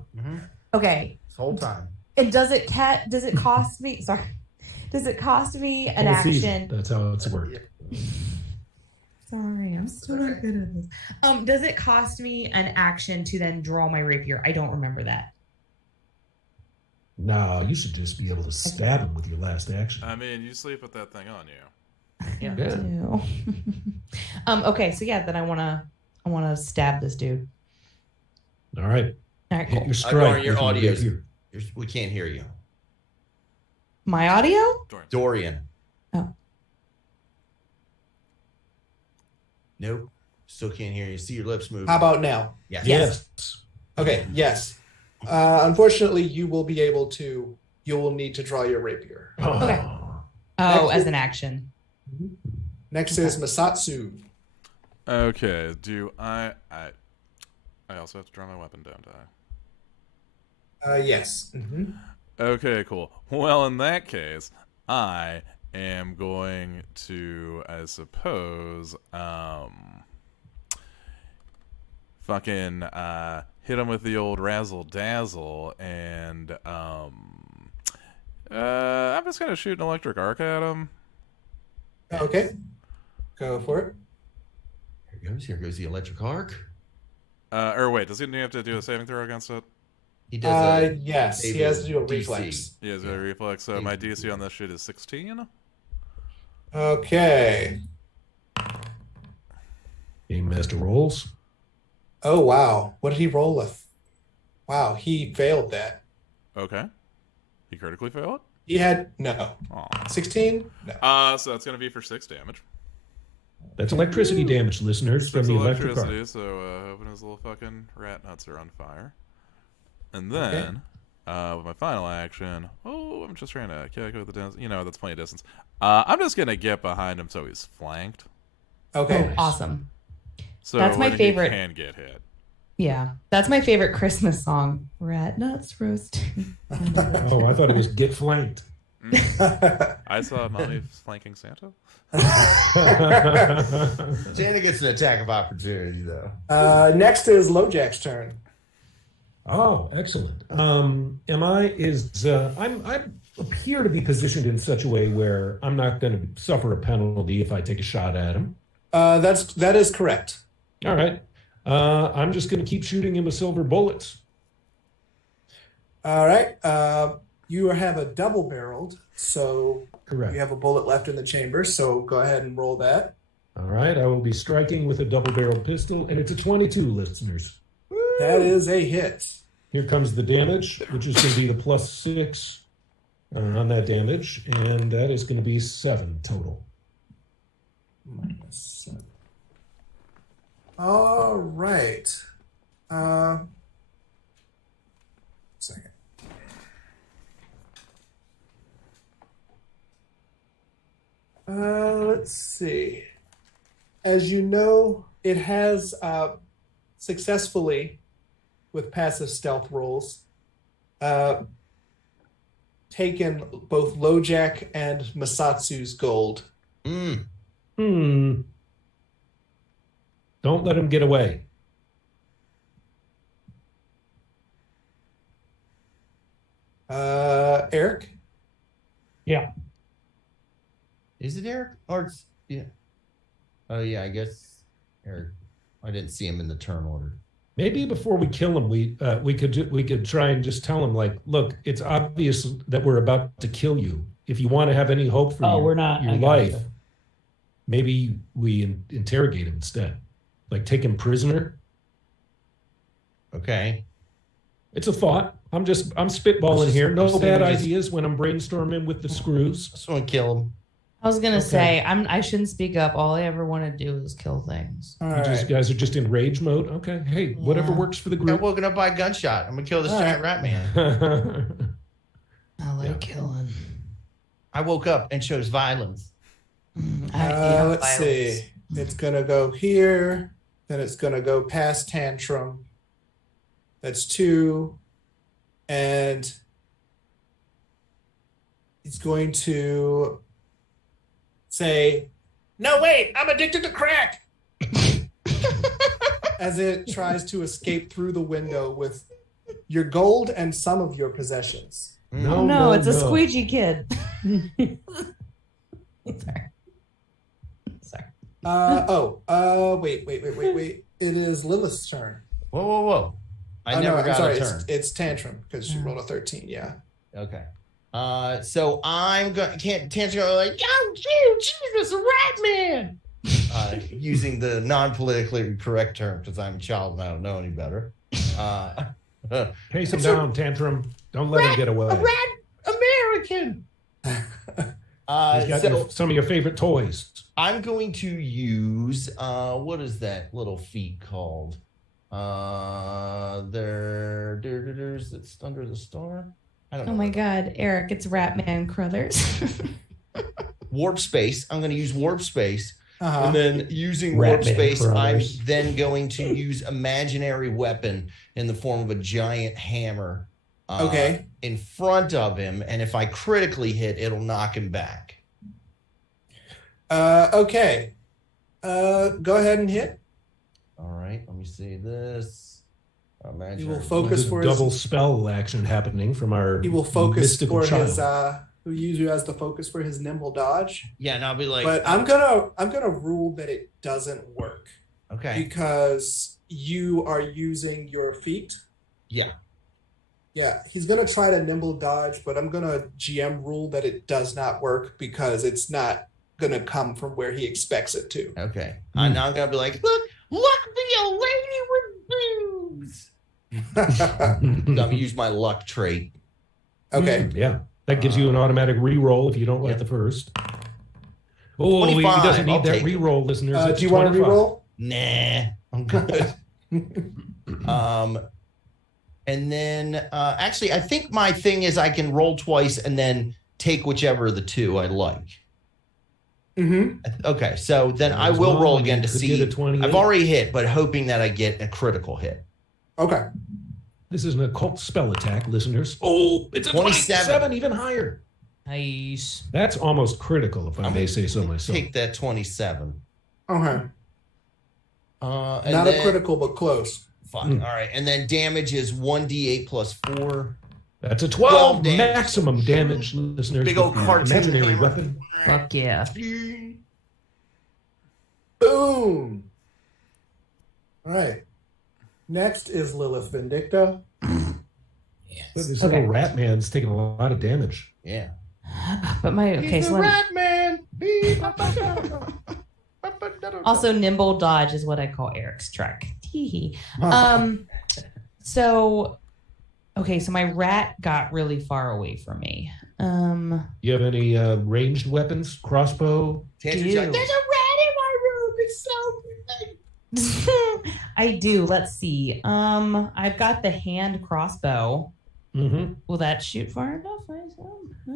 Okay. This whole time. And does it cost me? Sorry. Does it cost me an action? Season. That's how it's worked. Sorry, I'm still not good at this. Does it cost me an action to then draw my rapier? I don't remember that. No, you should just be able to stab him with your last action. I mean, you sleep with that thing on you. Yeah. Okay, so yeah, then I wanna stab this dude. All right. All right, cool. Hit your strike. Your audio's we can't hear you. My audio? Dorian. Oh. Nope. Still can't hear you. See your lips moving. How about now? Yes. Okay, yes. Unfortunately, you will need to draw your rapier. Okay. Oh, as an action. Next is Masatsu. Okay, I also have to draw my weapon, don't I? Yes. Okay, cool. Well, in that case, I am going to, I suppose, fucking hit him with the old razzle dazzle, and I'm just gonna shoot an electric arc at him. Okay, go for it. Here goes the electric arc. Or wait, does he have to do a saving throw against it? He does. Yes, he has to do a reflex. He has a reflex. So my DC on this shit is 16. Okay. Game master rolls. Oh wow, what did he roll with? Wow, he failed that. Okay. He critically failed? He had no. 16? No. So that's gonna be for 6 damage. That's electricity damage, listeners, from the electric arc. So hoping his little fucking rat nuts are on fire. And then, with my final action, I'm just trying to calculate the distance. That's plenty of distance. I'm just gonna get behind him so he's flanked. Okay. Oh, awesome. So that's my favorite. He can get hit. Yeah, that's my favorite Christmas song. Rat nuts roasting. Oh, I thought it was Get Flanked. I saw Mommy flanking Santa. Santa gets an attack of opportunity, though. Next is Lojack's turn. Oh, excellent. I appear to be positioned in such a way where I'm not going to suffer a penalty if I take a shot at him. That is correct. All right. I'm just going to keep shooting him with silver bullets. All right. You have a double-barreled, so correct. You have a bullet left in the chamber, so go ahead and roll that. All right. I will be striking with a double-barreled pistol, and it's a 22, listeners. That is a hit. Here comes the damage, which is going to be the +6 on that damage, and that is going to be 7 total. -7. All right. Second. Let's see. As you know, it has successfully, with passive stealth rolls, taken both Lojack and Masatsu's gold. Don't let him get away. Eric? Yeah. Is it Eric? Or yeah. Oh yeah, I guess Eric. I didn't see him in the turn order. Maybe before we kill him, we could try and just tell him, like, look, it's obvious that we're about to kill you. If you want to have any hope for your life, maybe we interrogate him instead. Like, take him prisoner. Okay. It's a thought. I'm spitballing here. No bad ideas when I'm brainstorming with the screws. Just want to kill him. I was gonna say I shouldn't speak up. All I ever want to do is kill things. Guys are just in rage mode. Okay, hey, whatever works for the group. I'm woken up by a gunshot. I'm gonna kill this giant rat man. I like killing. I woke up and chose violence. Let's see. It's gonna go here. Then it's gonna go past tantrum. That's 2, and it's going to say, "No, wait, I'm addicted to crack." As it tries to escape through the window with your gold and some of your possessions. No, it's a squeegee kid. Sorry. Wait. It is Lilith's turn. Whoa. I never got a turn. It's tantrum because she rolled a 13. Yeah. Okay. So I'm going. Tantrum's going like, "Oh, Jesus, a rat man!" Using the non-politically correct term because I'm a child and I don't know any better. Pace him down, Tantrum. Don't let him get away. A rat American. He's got some of your favorite toys. I'm going to use what is that little feat called? There's it's under the star. I don't know. Oh my God, Eric, it's Ratman Crothers. Warp space. I'm going to use warp space. And then using warp space, I'm then going to use imaginary weapon in the form of a giant hammer. In front of him, and if I critically hit, it'll knock him back. Okay. Go ahead and hit. All right. Let me see this. He will focus for double spell action happening from our. He will focus for child. his. Who usually has the focus for his nimble dodge. Yeah, and I'll be like. But I'm gonna rule that it doesn't work. Okay. Because you are using your feet. Yeah. Yeah, he's going to try to nimble dodge, but I'm going to GM rule that it does not work because it's not going to come from where he expects it to. Okay. I'm going to be like, look me a lady with boobs. I'm going to use my luck trait. Okay. Yeah, that gives you an automatic re-roll if you don't like the first. Oh, he doesn't need that re-roll, listeners. Do you want to re-roll? Nah, I'm good. And then, actually, I think my thing is I can roll twice and then take whichever of the two I like. Mm-hmm. Okay, so then I will roll again to see. I've already hit, but hoping that I get a critical hit. Okay. This is an occult spell attack, listeners. Oh, it's a 27, even higher. Nice. That's almost critical, if I may say so myself. Take that 27. Okay. Not a critical, but close. Fine. All right. And then damage is 1d8 plus 4. That's a 12 maximum damage, listeners. Big old cartoon imaginary weapon. Fuck yeah. Boom. All right. Next is Lilith Vindicta. Yes. This little rat man's taking a lot of damage. Yeah. But He's the rat man. Also, nimble dodge is what I call Eric's trick. So my rat got really far away from me. You have any ranged weapons? Crossbow? There's a rat in my room. It's so big. I do. Let's see. I've got the hand crossbow. Mm-hmm. Will that shoot far enough?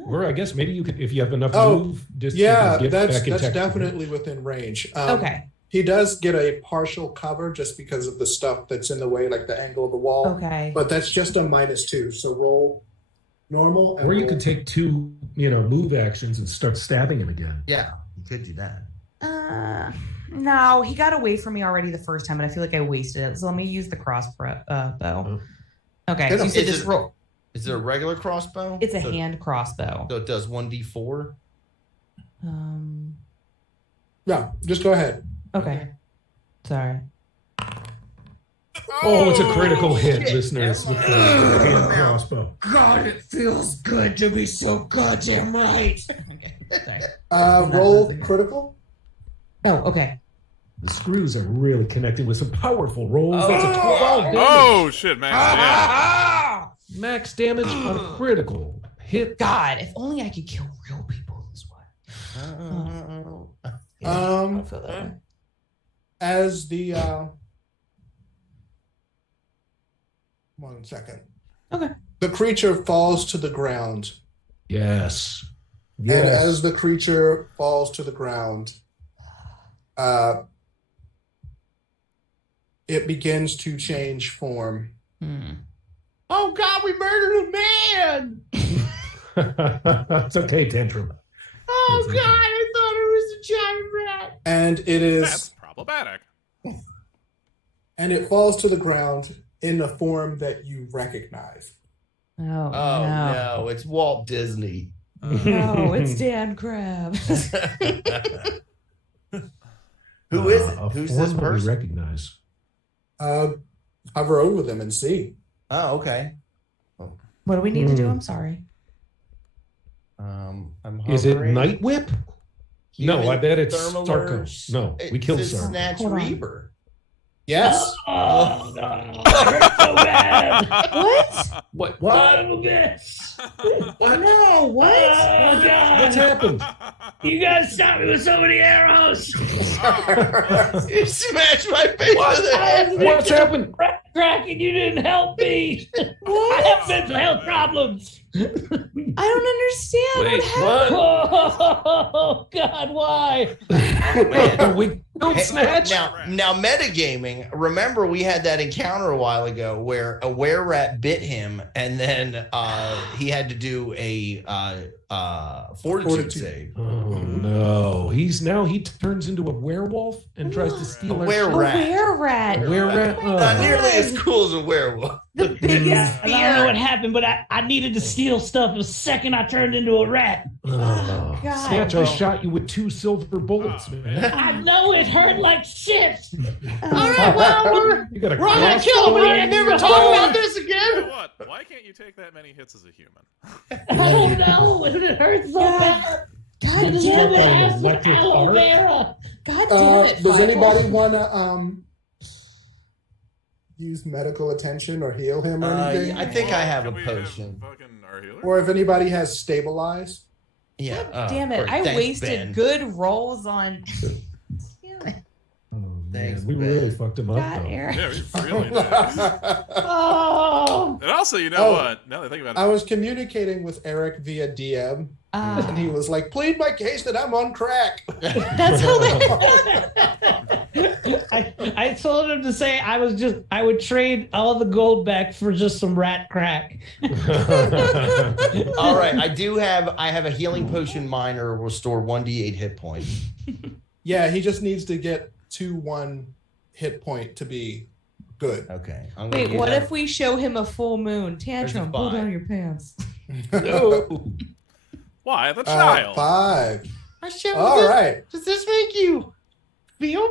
Or I guess maybe you could, if you have enough move distance. Yeah, that's definitely within range. Okay. He does get a partial cover just because of the stuff that's in the way, like the angle of the wall. Okay. But that's just a -2. So roll normal. Or you could take 2, move actions and start stabbing him again. Yeah, you could do that. No, he got away from me already the first time, and I feel like I wasted it. So let me use the crossbow. Okay. So you said just roll. Is it a regular crossbow? It's a hand crossbow. So it does 1d4? Yeah, just go ahead. Okay. Sorry. Oh, it's a critical hit, listeners, with the hand crossbow. God, it feels good to be so goddamn right. Okay. Sorry. Roll critical. Oh, okay. The screws are really connecting with some powerful rolls. That's a 12 damage. Oh, shit, man. Max damage on a critical hit. God, if only I could kill real people this way. I feel that way. As the 1 second. Okay. The creature falls to the ground. Yes. And as the creature falls to the ground, it begins to change form. Oh God, we murdered a man! It's okay, Tantrum. Oh God, I thought it was a giant rat. And it is That's problematic. And it falls to the ground in a form that you recognize. Oh no, it's Walt Disney. No, it's Dan Krabs. Who is it? Who's this person? Recognize. Hover over them and see. Oh, okay. What do we need to do? I'm sorry. I'm Is it hovering. Night Whip? No, I bet it's Thermaler. Starco. No, we killed Starco. Snatch Reaver. Yes. Oh, no. Hurt so bad. What? What? Son of a bitch. What? No, what? Oh, God. What's happened? You guys shot me with so many arrows. You smashed my face with it. What's happened? Crack, and you didn't help me. I have mental health problems. I don't understand. Wait, what happened? Oh, God, why? We killed Snatch. Now, metagaming. Remember, we had that encounter a while ago where a were-rat bit him, and then he had to do a fortitude save. Oh no! He turns into a werewolf and tries to steal our were-rat. A were-rat. A were-rat. Oh my Not God. nearly as cool as a werewolf. The biggest I don't know what happened, but I needed to steal stuff the second I turned into a rat. Oh, God. Snatch! I shot you with 2 silver bullets, man. I know it hurt like shit. All right, well, we're gonna kill him. We're never talking about this You again. know what? Why can't you take that many hits as a human? I don't know. It hurts so bad. God Damn damn it, it. have some aloe vera. God damn it. Does Bible. anybody want to use medical attention or heal him or anything? I think I have a Can we have potion. fucking our healer? Or if anybody has stabilize. Yeah. God damn it. great. I Thanks, wasted Ben. good rolls on. Oh, Thanks, man. We Ben. really fucked him up, God, though. Eric. Yeah, we really did. Oh. And also, you know what? Now that I think about it, I was communicating with Eric via DM, and he was like, plead my case that I'm on crack. That's hilarious. I told him to say I would trade all the gold back for just some rat crack. All right, I have a healing potion minor restore 1d8 hit points. Yeah, he just needs to get to 1 hit point to be good. Okay. Wait, what if we show him a full moon? Tantrum, pull down your pants. No. why the child? 5. All All right. Does this make you feel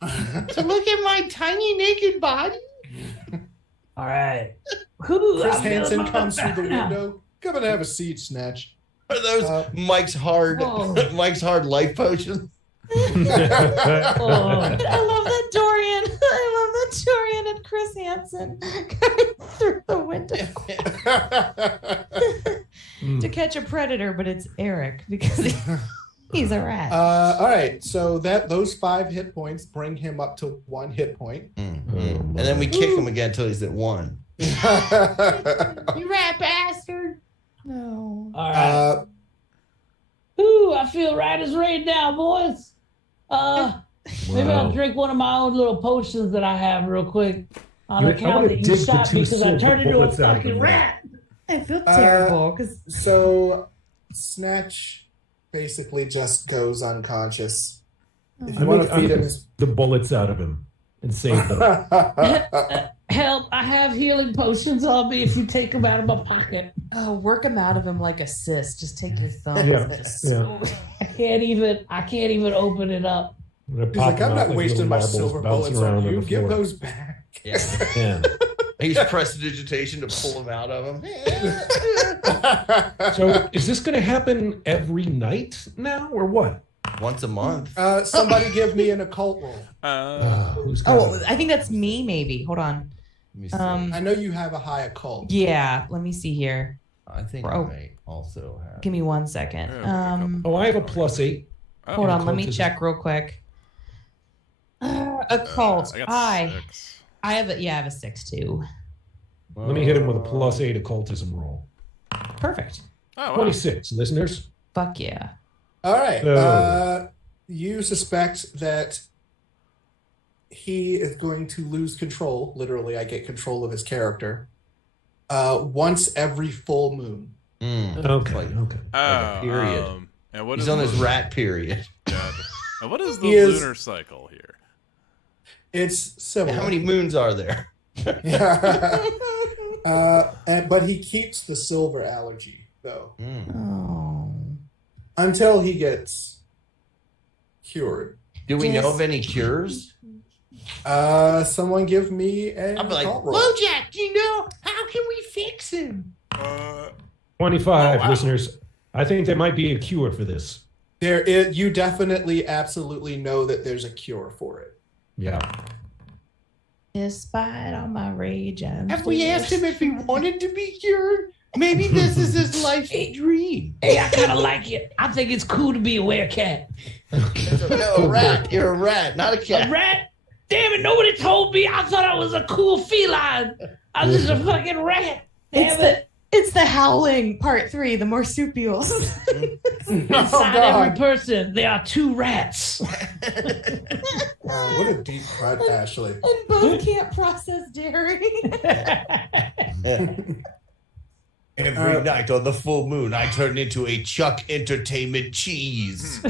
better to look at my tiny naked body? All right. Chris Hansen comes through the window. Come and have a seat, Snatch. Are those Mike's hard life potions? Oh. I love that Dorian. I love that Dorian and Chris Hansen coming through the window to catch a predator, but it's Eric because he's a rat. All right, so those 5 hit points bring him up to 1 hit point. And then we kick him again until he's at 1. You rat bastard. No. All right. Ooh, I feel right as rain now, boys. Maybe I'll drink one of my own little potions that I have real quick on I account wanna that you dig the shot 2 me because I silver turned into a bullets out of fucking him. rat. I feel terrible because So Snatch basically just goes unconscious. If I you want mean, to feed him his... the bullets out of him and save them. Help, I have healing potions on me if you take them out of my pocket. work him out of him like a cyst. Just take your thumb. Yeah, and just yeah. I can't even open it up. He's like, I'm not wasting my silver bullets on you. Give those back. Yeah. I use prestidigitation to pull him out of him. So is this going to happen every night now or what? Once a month. Somebody give me an occult roll. Who's got Oh, it? I think that's me. Maybe. Hold on. Let me see. I know you have a high occult. Yeah. Let me see here. I think Oh. right. also have. Give me 1 second. I have a +8. Hold on, let me check real quick. Occult. I have a 6 too. Let me hit him with a +8 occultism roll. Perfect. 26, listeners. Fuck yeah. All right. You suspect that he is going to lose control. Literally, I get control of his character once every full moon. Okay. Like a period. And what He's on his rat period. Gotcha. And what is the lunar cycle here? It's similar. How many moons are there? But he keeps the silver allergy, though. Oh. Until he gets cured. Do we know of any cures? Someone give me a I'm like, roll. LoJack, do you know how can we fix him? 25, listeners. I think there might be a cure for this. You definitely, absolutely know that there's a cure for it. Yeah. Despite all my rage, have we asked him if he wanted to be cured? Maybe this is his life's dream. Hey, I kind of like it. I think it's cool to be a werecat. No, a rat. You're a rat, not a cat. A rat? Damn it, nobody told me. I thought I was a cool feline. I'm just a fucking rat. Damn it. It's the Howling Part 3, the marsupials. Inside every person, there are 2 rats. Wow, what a deep cut, Ashley. And both can't process dairy. Every night on the full moon, I turn into a Chuck Entertainment cheese.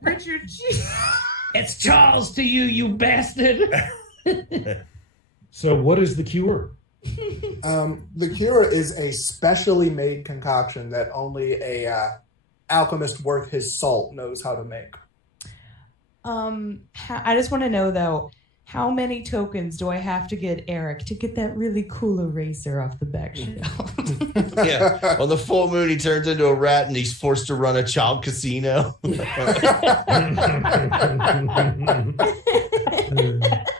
Richard Cheese. It's Charles to you, you bastard. So what is the cure? The cure is a specially made concoction that only a alchemist worth his salt knows how to make. I just want to know, though, how many tokens do I have to get Eric to get that really cool eraser off the back shelf? Yeah, on the full moon, he turns into a rat and he's forced to run a child casino.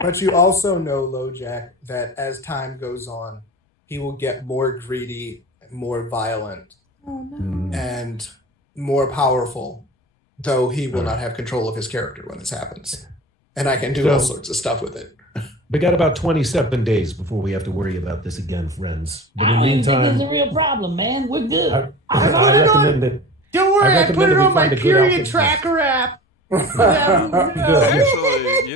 But you also know, LoJack, that as time goes on, he will get more greedy, more violent, and more powerful, though he will not have control of his character when this happens. And I can do all sorts of stuff with it. We got about 27 days before we have to worry about this again, friends. But I don't even think meantime, there's a real problem, man. We're good. I recommend that. Don't worry, I put it on my period tracker app. Actually,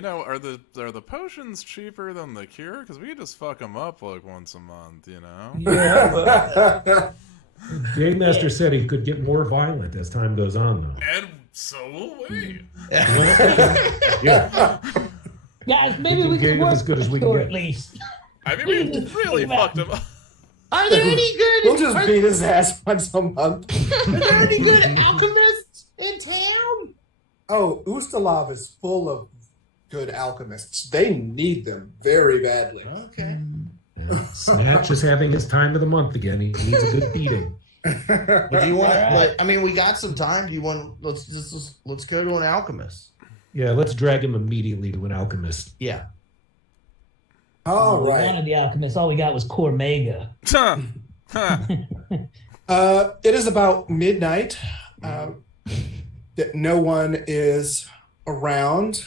are the potions cheaper than the cure? Because we could just fuck them up like once a month, Yeah. Game Master said he could get more violent as time goes on, though. And so will we. Yeah. Guys, maybe we can work as good as we can at get. least. I mean, we really fucked him up. Are there any good? We'll just beat his ass once a month. Are there any good alchemists in town? Oh, Ustalav is full of good alchemists. They need them very badly. Okay. Yeah. Snatch is having his time of the month again. He needs a good beating. But do you want? we got some time. Do you want? Let's go to an alchemist. Yeah, let's drag him immediately to an alchemist. Yeah. All We right. wanted the alchemist. All we got was Cormega. It is about midnight. No one is around,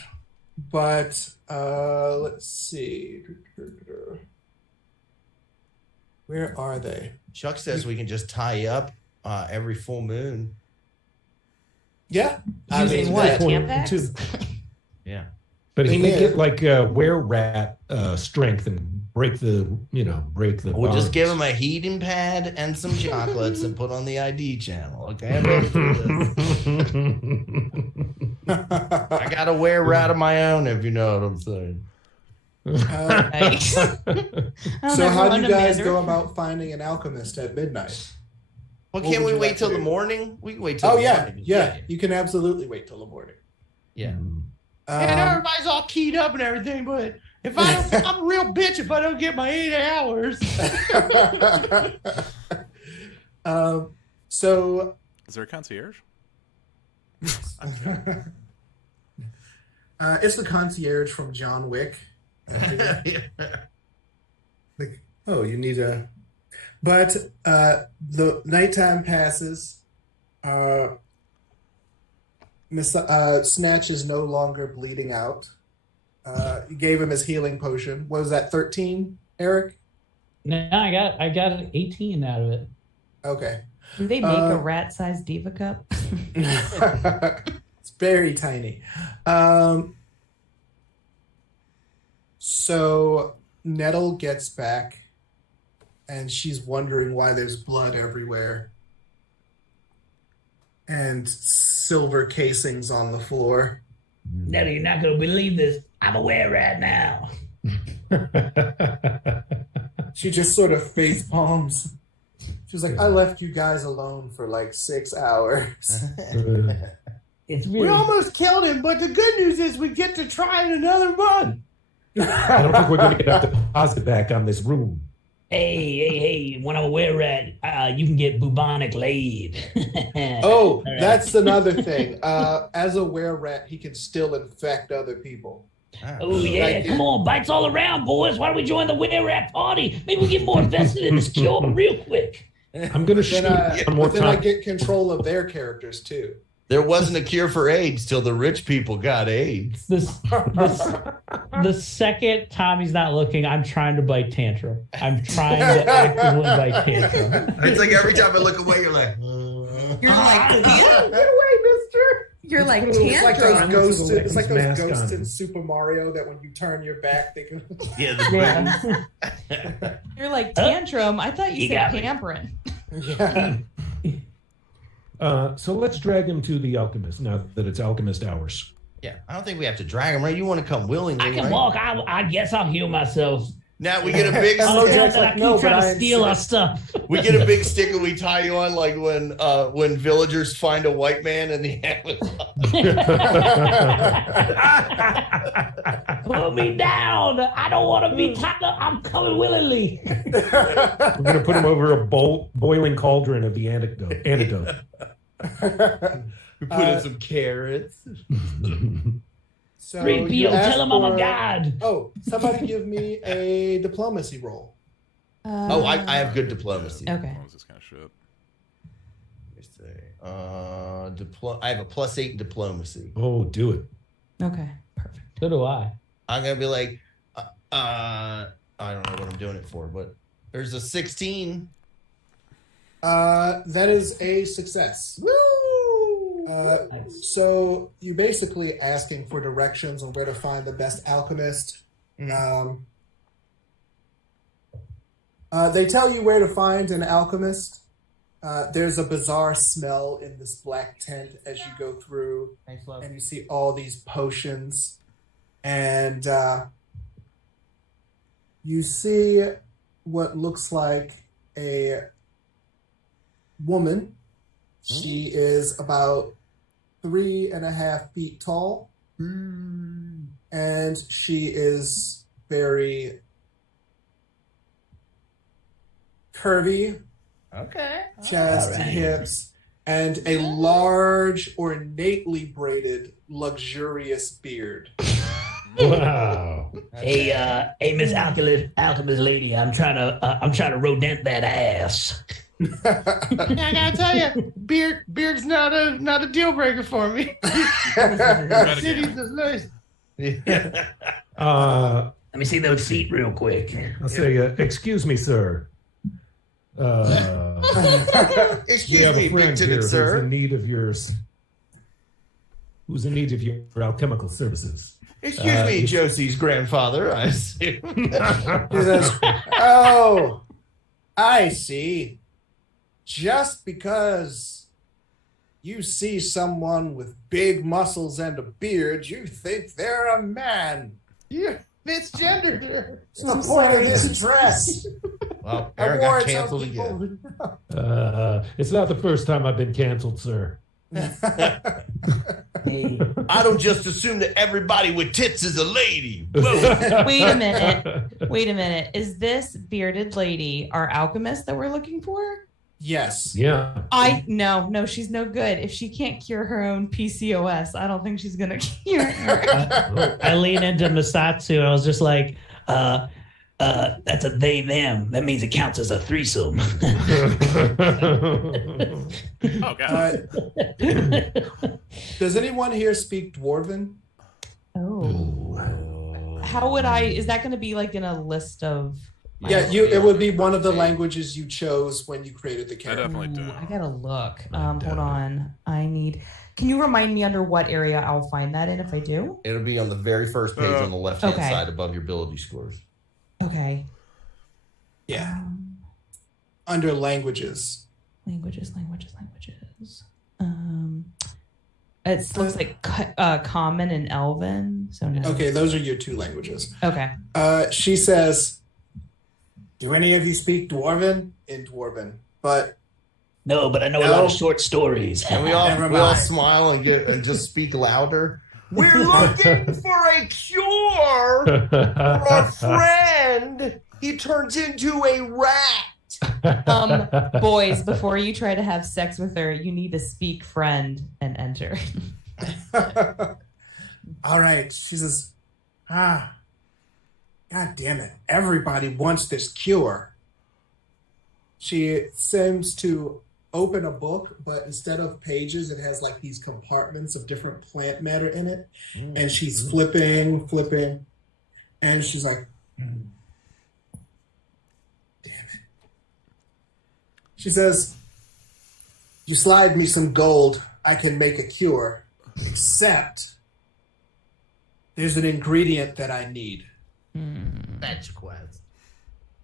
but let's see. Where are they? Chuck says we can just tie you up every full moon. Yeah. Using what? Tampax? Yeah. But he can get like were-rat strength and break the We'll just bonds. give him a heating pad and some chocolates and put on the ID channel. Okay, I'm ready for this. I got a were-rat of my own, if you know what I'm saying. So how do you guys go about finding an alchemist at midnight? Well, can't we wait till the morning? We can wait till the morning. morning. Yeah, you can absolutely wait till the morning. Yeah. And everybody's all keyed up and everything, but if I don't, I'm a real bitch if I don't get my 8 hours. So, is there a concierge? It's the concierge from John Wick. Like, oh, you need a. But the nighttime passes. Snatch is no longer bleeding out. You gave him his healing potion. What was that, 13, Eric? No, I got an 18 out of it. Okay. Do they make a rat-sized diva cup? It's very tiny. So Nettle gets back, and she's wondering why there's blood everywhere and silver casings on the floor. Nettle, you're not going to believe this. I'm aware right now. She just sort of face palms. She was like, I left you guys alone for like 6 hours. It's really... We almost killed him, but the good news is we get to try in another month. I don't think we're going to get a deposit back on this room. Hey, when I'm aware rat, you can get bubonic laid. Oh, that's another thing. As a were-rat, he can still infect other people. Oh, yeah, come on, bites all around, boys. Why don't we join the were-rat party? Maybe we'll get more invested in this cure real quick. I'm going to shoot one more then time. I get control of their characters, too. There wasn't a cure for AIDS till the rich people got AIDS. The second Tommy's not looking, I'm trying to bite tantrum. I'm trying to actively bite tantrum. It's like every time I look away, you're like, You're like, Get away, mister! you're like It's like those tantrum. ghosts. It's like those Mask ghosts on. in Super Mario that when you turn your back, they can. yeah, the Yeah. You're like tantrum. I thought you You said got me. pampering. Yeah. So let's drag him to the alchemist now that it's alchemist hours. yeah. I don't think we have to drag him, right? You want to come willingly, I can right? walk. I guess I'll heal myself. Now we get a big Oh, Jack's Jack's stick. like, I keep no, trying but to I steal our insist. stuff. We get a big stick and we tie you on, like when villagers find a white man in the Amazon. Put me down. I don't want to be tied up. I'm coming willingly. We're going to put him over a boiling cauldron of the antidote. We put in some carrots. So 3PO, you asked tell him I'm a for- god. Oh, somebody give me a diplomacy roll. Oh, I have good diplomacy. Okay. What was this kind of shit? Let's see. I have a +8 in diplomacy. Oh, do it. Okay. Perfect. So do I. I'm gonna be like, I don't know what I'm doing it for, but there's a 16. That is a success. Woo! So you're basically asking for directions on where to find the best alchemist. They tell you where to find an alchemist. There's a bizarre smell in this black tent as you go through, and you see all these potions, and you see what looks like a woman. She is about 3.5 feet tall, and she is very curvy, Okay. chest and hips, and a large, ornately braided, luxurious beard. Wow. Hey, Miss Alchemist lady, I'm trying to rodent that ass. I gotta tell you, beard's not a deal breaker for me. City's just nice. Let me see those feet real quick. I'll say, excuse me, sir. We Excuse have me, a friend here Lieutenant who's Sir. in need of your alchemical services. Excuse me, Josie's grandfather, I assume. He says, "Oh, I see. Just because you see someone with big muscles and a beard, you think they're a man. You misgendered her. It's the point of this dress. Well, I Aaron wore got it so canceled people again. would know." It's not the first time I've been canceled, sir. Hey, I don't just assume that everybody with tits is a lady. Whoa. Wait a minute. Is this bearded lady our alchemist that we're looking for? Yes. Yeah. No, she's no good. If she can't cure her own PCOS, I don't think she's gonna cure her. I lean into Masatsu and I was just like, That's a they them. That means it counts as a threesome. Oh god. Does anyone here speak Dwarven? Oh. How would I? Is that going to be like in a list of? Yeah, it would be one of the languages you chose when you created the character. I definitely do. I gotta look. Hold on. Can you remind me under what area I'll find that in if I do? It'll be on the very first page on the left-hand side above your ability scores. Okay. Yeah. Under languages. Languages. It looks like Common and Elven. So no. Okay, those are your 2 languages. Okay. She says, "Do any of you speak Dwarven?" In Dwarven, but no, but I know a lot of short stories. And we all smile and just speak louder. We're looking for a cure for our friend. He turns into a rat. Boys, before you try to have sex with her, you need to speak friend and enter. All right. She says, God damn it. Everybody wants this cure. She seems to open a book, but instead of pages, it has like these compartments of different plant matter in it. And she's flipping. And she's like, damn it. She says, you slide me some gold, I can make a cure. Except there's an ingredient that I need. That's a quest.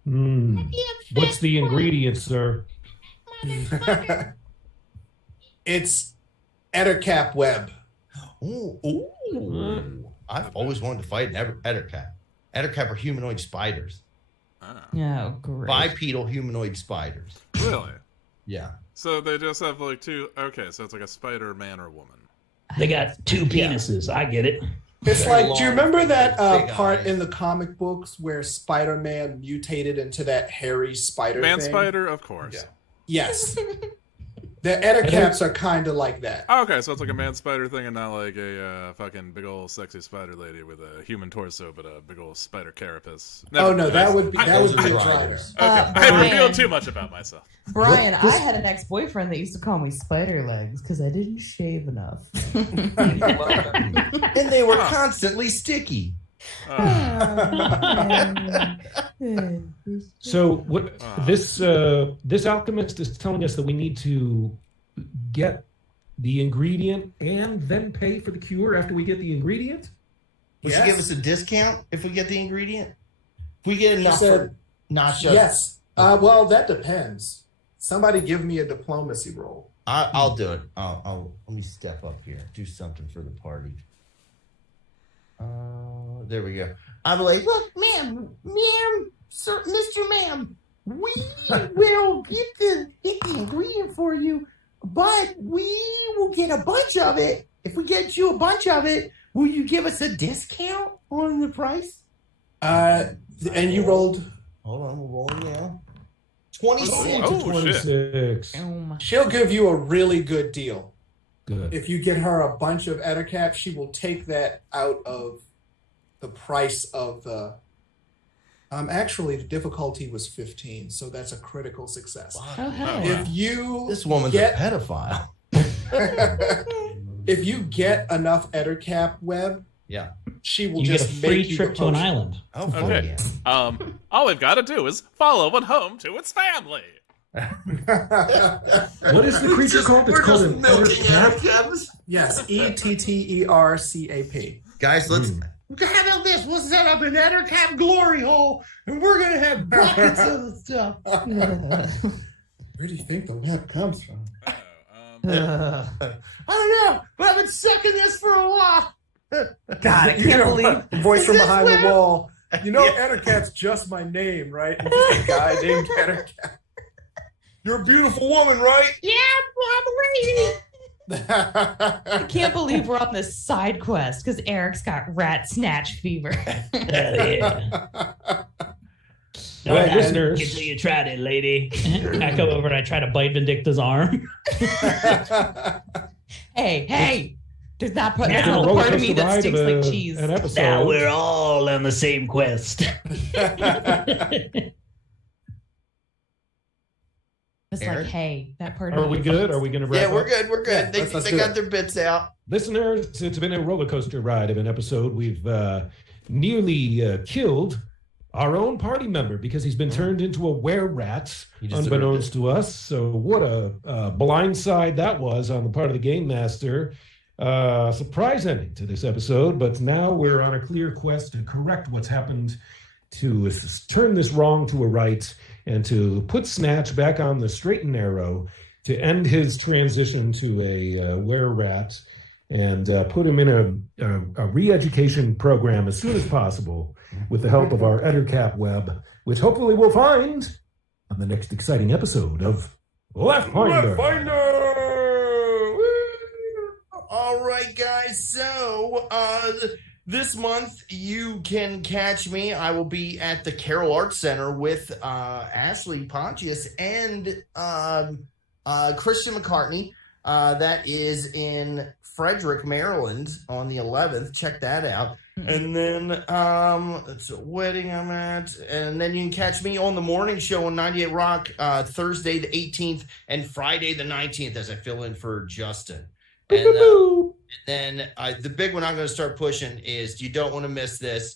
What's the ingredient, sir? It's Ettercap web. Ooh. I've always wanted to fight an Ettercap. Ettercap are humanoid spiders. Oh, great. Bipedal humanoid spiders. Really? Yeah. So they just have like 2. Okay, so it's like a spider man or woman. They got 2 penises. I get it. It's like, do you remember that part in the comic books where Spider-Man mutated into that hairy spider Man thing? spider, of course. Yeah. Yes. The Ettercaps are kind of like that. Oh, okay, so it's like a man spider thing and not like a fucking big old sexy spider lady with a human torso but a big old spider carapace. That would be a driver. Okay, I revealed too much about myself. Brian, I had an ex-boyfriend that used to call me spider legs because I didn't shave enough. And they were constantly sticky. So what this alchemist is telling us that we need to get the ingredient and then pay for the cure after we get the ingredient? Will she give us a discount if we get the ingredient? If we get enough for Nasha? Yes. Well, that depends. Somebody give me a diplomacy roll. I'll do it. I'll let me step up here. Do something for the party. There we go. I'm like, look, ma'am, sir, Mr. Ma'am, we will get the ingredient for you, but we will get a bunch of it. If we get you a bunch of it, will you give us a discount on the price? And you rolled. Hold on, we're rolling now. 26. 26. She'll give you a really good deal. Good. If you get her a bunch of Ettercap, she will take that out of the price of the. Actually, the difficulty was 15, so that's a critical success. Oh, hey. If you this woman's a pedophile. If you get enough Ettercap web, yeah, she will just get a free trip to an island. Oh, okay. Yeah. All we've got to do is follow it home to its family. What is the creature called? It's called an Ettercap. Yes, Ettercap. Guys, let's. How about this? We'll set up an Ettercap glory hole, and we're gonna have buckets of the stuff. Where do you think the web comes from? I don't know, but I've been sucking this for a while. God, I can't believe voice from behind the wall. You know, Ettercap's just my name, right? It's just a guy named Ettercap. You're a beautiful woman, right? Yeah, I'm a lady. I can't believe we're on this side quest because Eric's got rat snatch fever. Yeah. All right, listeners. Until you tried it, lady. I come over and I try to bite Vindicta's arm. Hey, There's that part. Now- There's a little part of me that stinks like cheese. An episode. Now we're all on the same quest. It's Aaron? like, hey, that part. Are of we me- good? Are we going to wrap Yeah, up? we're good. We're good. Yeah, they let's they do got it. their bits out. Listeners, it's been a roller coaster ride of an episode. We've nearly killed our own party member because he's been turned into a were-rat, He deserved unbeknownst to us. So what a blindside that was on the part of the game master. Surprise ending to this episode, but now we're on a clear quest to correct what's happened, to turn this wrong to a right, and to put Snatch back on the straight and narrow, to end his transition to a were-rat, and put him in a re-education program as soon as possible with the help of our EtherCap web, which hopefully we'll find on the next exciting episode of Laughfinder. All right, guys. So this month you can catch me. I will be at the Carroll Arts Center with Ashley Pontius and Christian McCartney. That is in Frederick, Maryland on the 11th. Check that out. And then it's a wedding I'm at. And then you can catch me on the morning show on 98 Rock Thursday the 18th and Friday the 19th as I fill in for Justin. And then the big one I'm going to start pushing is, you don't want to miss this,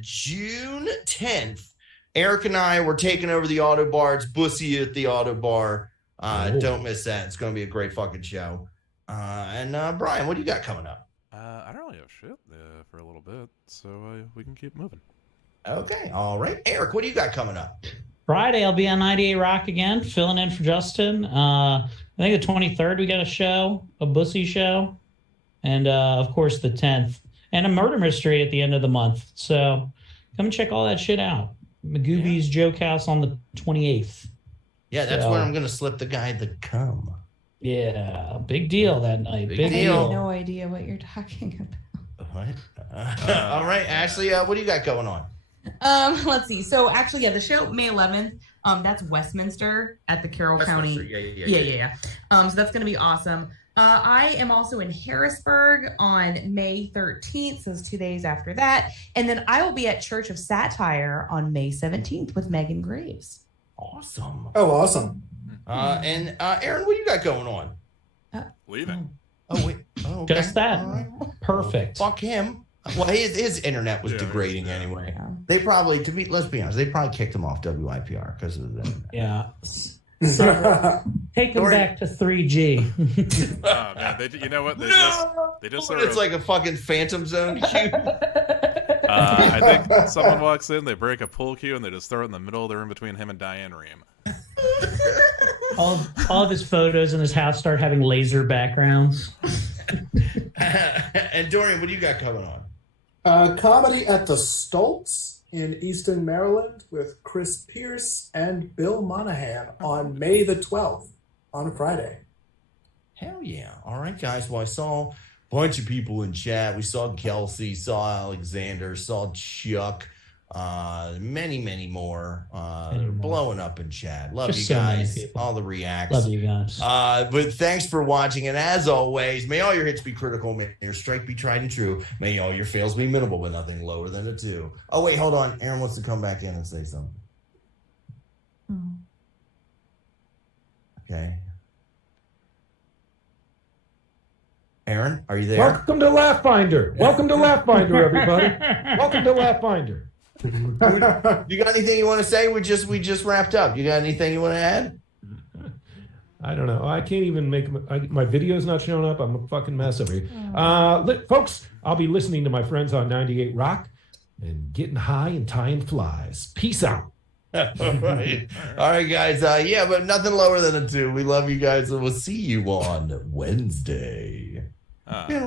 June 10th. Eric and I were taking over the Auto Bar. It's Bussy at the Auto Bar. Don't miss that. It's going to be a great fucking show. And Brian, what do you got coming up? I don't really have shit for a little bit, so we can keep moving. Okay. All right. Eric, what do you got coming up? Friday, I'll be on 98 Rock again, filling in for Justin. I think the 23rd, we got a show, a Bussy show. And, of course, the 10th. And a murder mystery at the end of the month. So come and check all that shit out. Magooby's Joke House on the 28th. Yeah, that's where I'm going to slip the guy the cum. Yeah, big deal that night. Big I deal. have no idea what you're talking about. What? All right, Ashley, what do you got going on? Let's see. So actually, yeah, the show May 11th. That's Westminster at the Carroll County. Yeah. So that's going to be awesome. I am also in Harrisburg on May 13th, so it's 2 days after that. And then I will be at Church of Satire on May 17th with Megan Graves. Awesome. Oh, awesome. And Aaron, what do you got going on? Leaving. Oh, wait. Oh, okay. Just that. All right. Perfect. Fuck him. Well, his internet was degrading anyway. Yeah. They probably, let's be honest, they probably kicked him off WIPR because of the internet. Yeah. Take them back to 3G. Oh man, you know what? They just sort It's of, like a fucking Phantom Zone shoot. I think someone walks in, they break a pool cue, and they just throw it in the middle of the room between him and Diane Rehm. all of his photos in his house start having laser backgrounds. And Dorian, what do you got coming on? Comedy at the Stoltz in Easton, Maryland with Chris Pierce and Bill Monahan on May the 12th on a Friday. Hell yeah. All right, guys. Well, I saw a bunch of people in chat. We saw Kelsey, saw Alexander, saw Chuck, many more blowing up in chat. Love Just you so many guys. people. All the reacts. Love you guys. But thanks for watching. And as always, may all your hits be critical. May your strike be tried and true. May all your fails be minimal, but nothing lower than a 2. Oh, wait, hold on. Aaron wants to come back in and say something. Okay. Aaron, are you there? Welcome to Laughfinder. Welcome to Laughfinder, everybody. Welcome to Laughfinder. You got anything you want to say? We just wrapped up. You got anything you want to add? I don't know. I can't even make my video's not showing up. I'm a fucking mess over here. Folks, I'll be listening to my friends on 98 Rock and getting high and tying flies. Peace out. All right, guys. Yeah, but nothing lower than a 2. We love you guys, and we'll see you on Wednesday.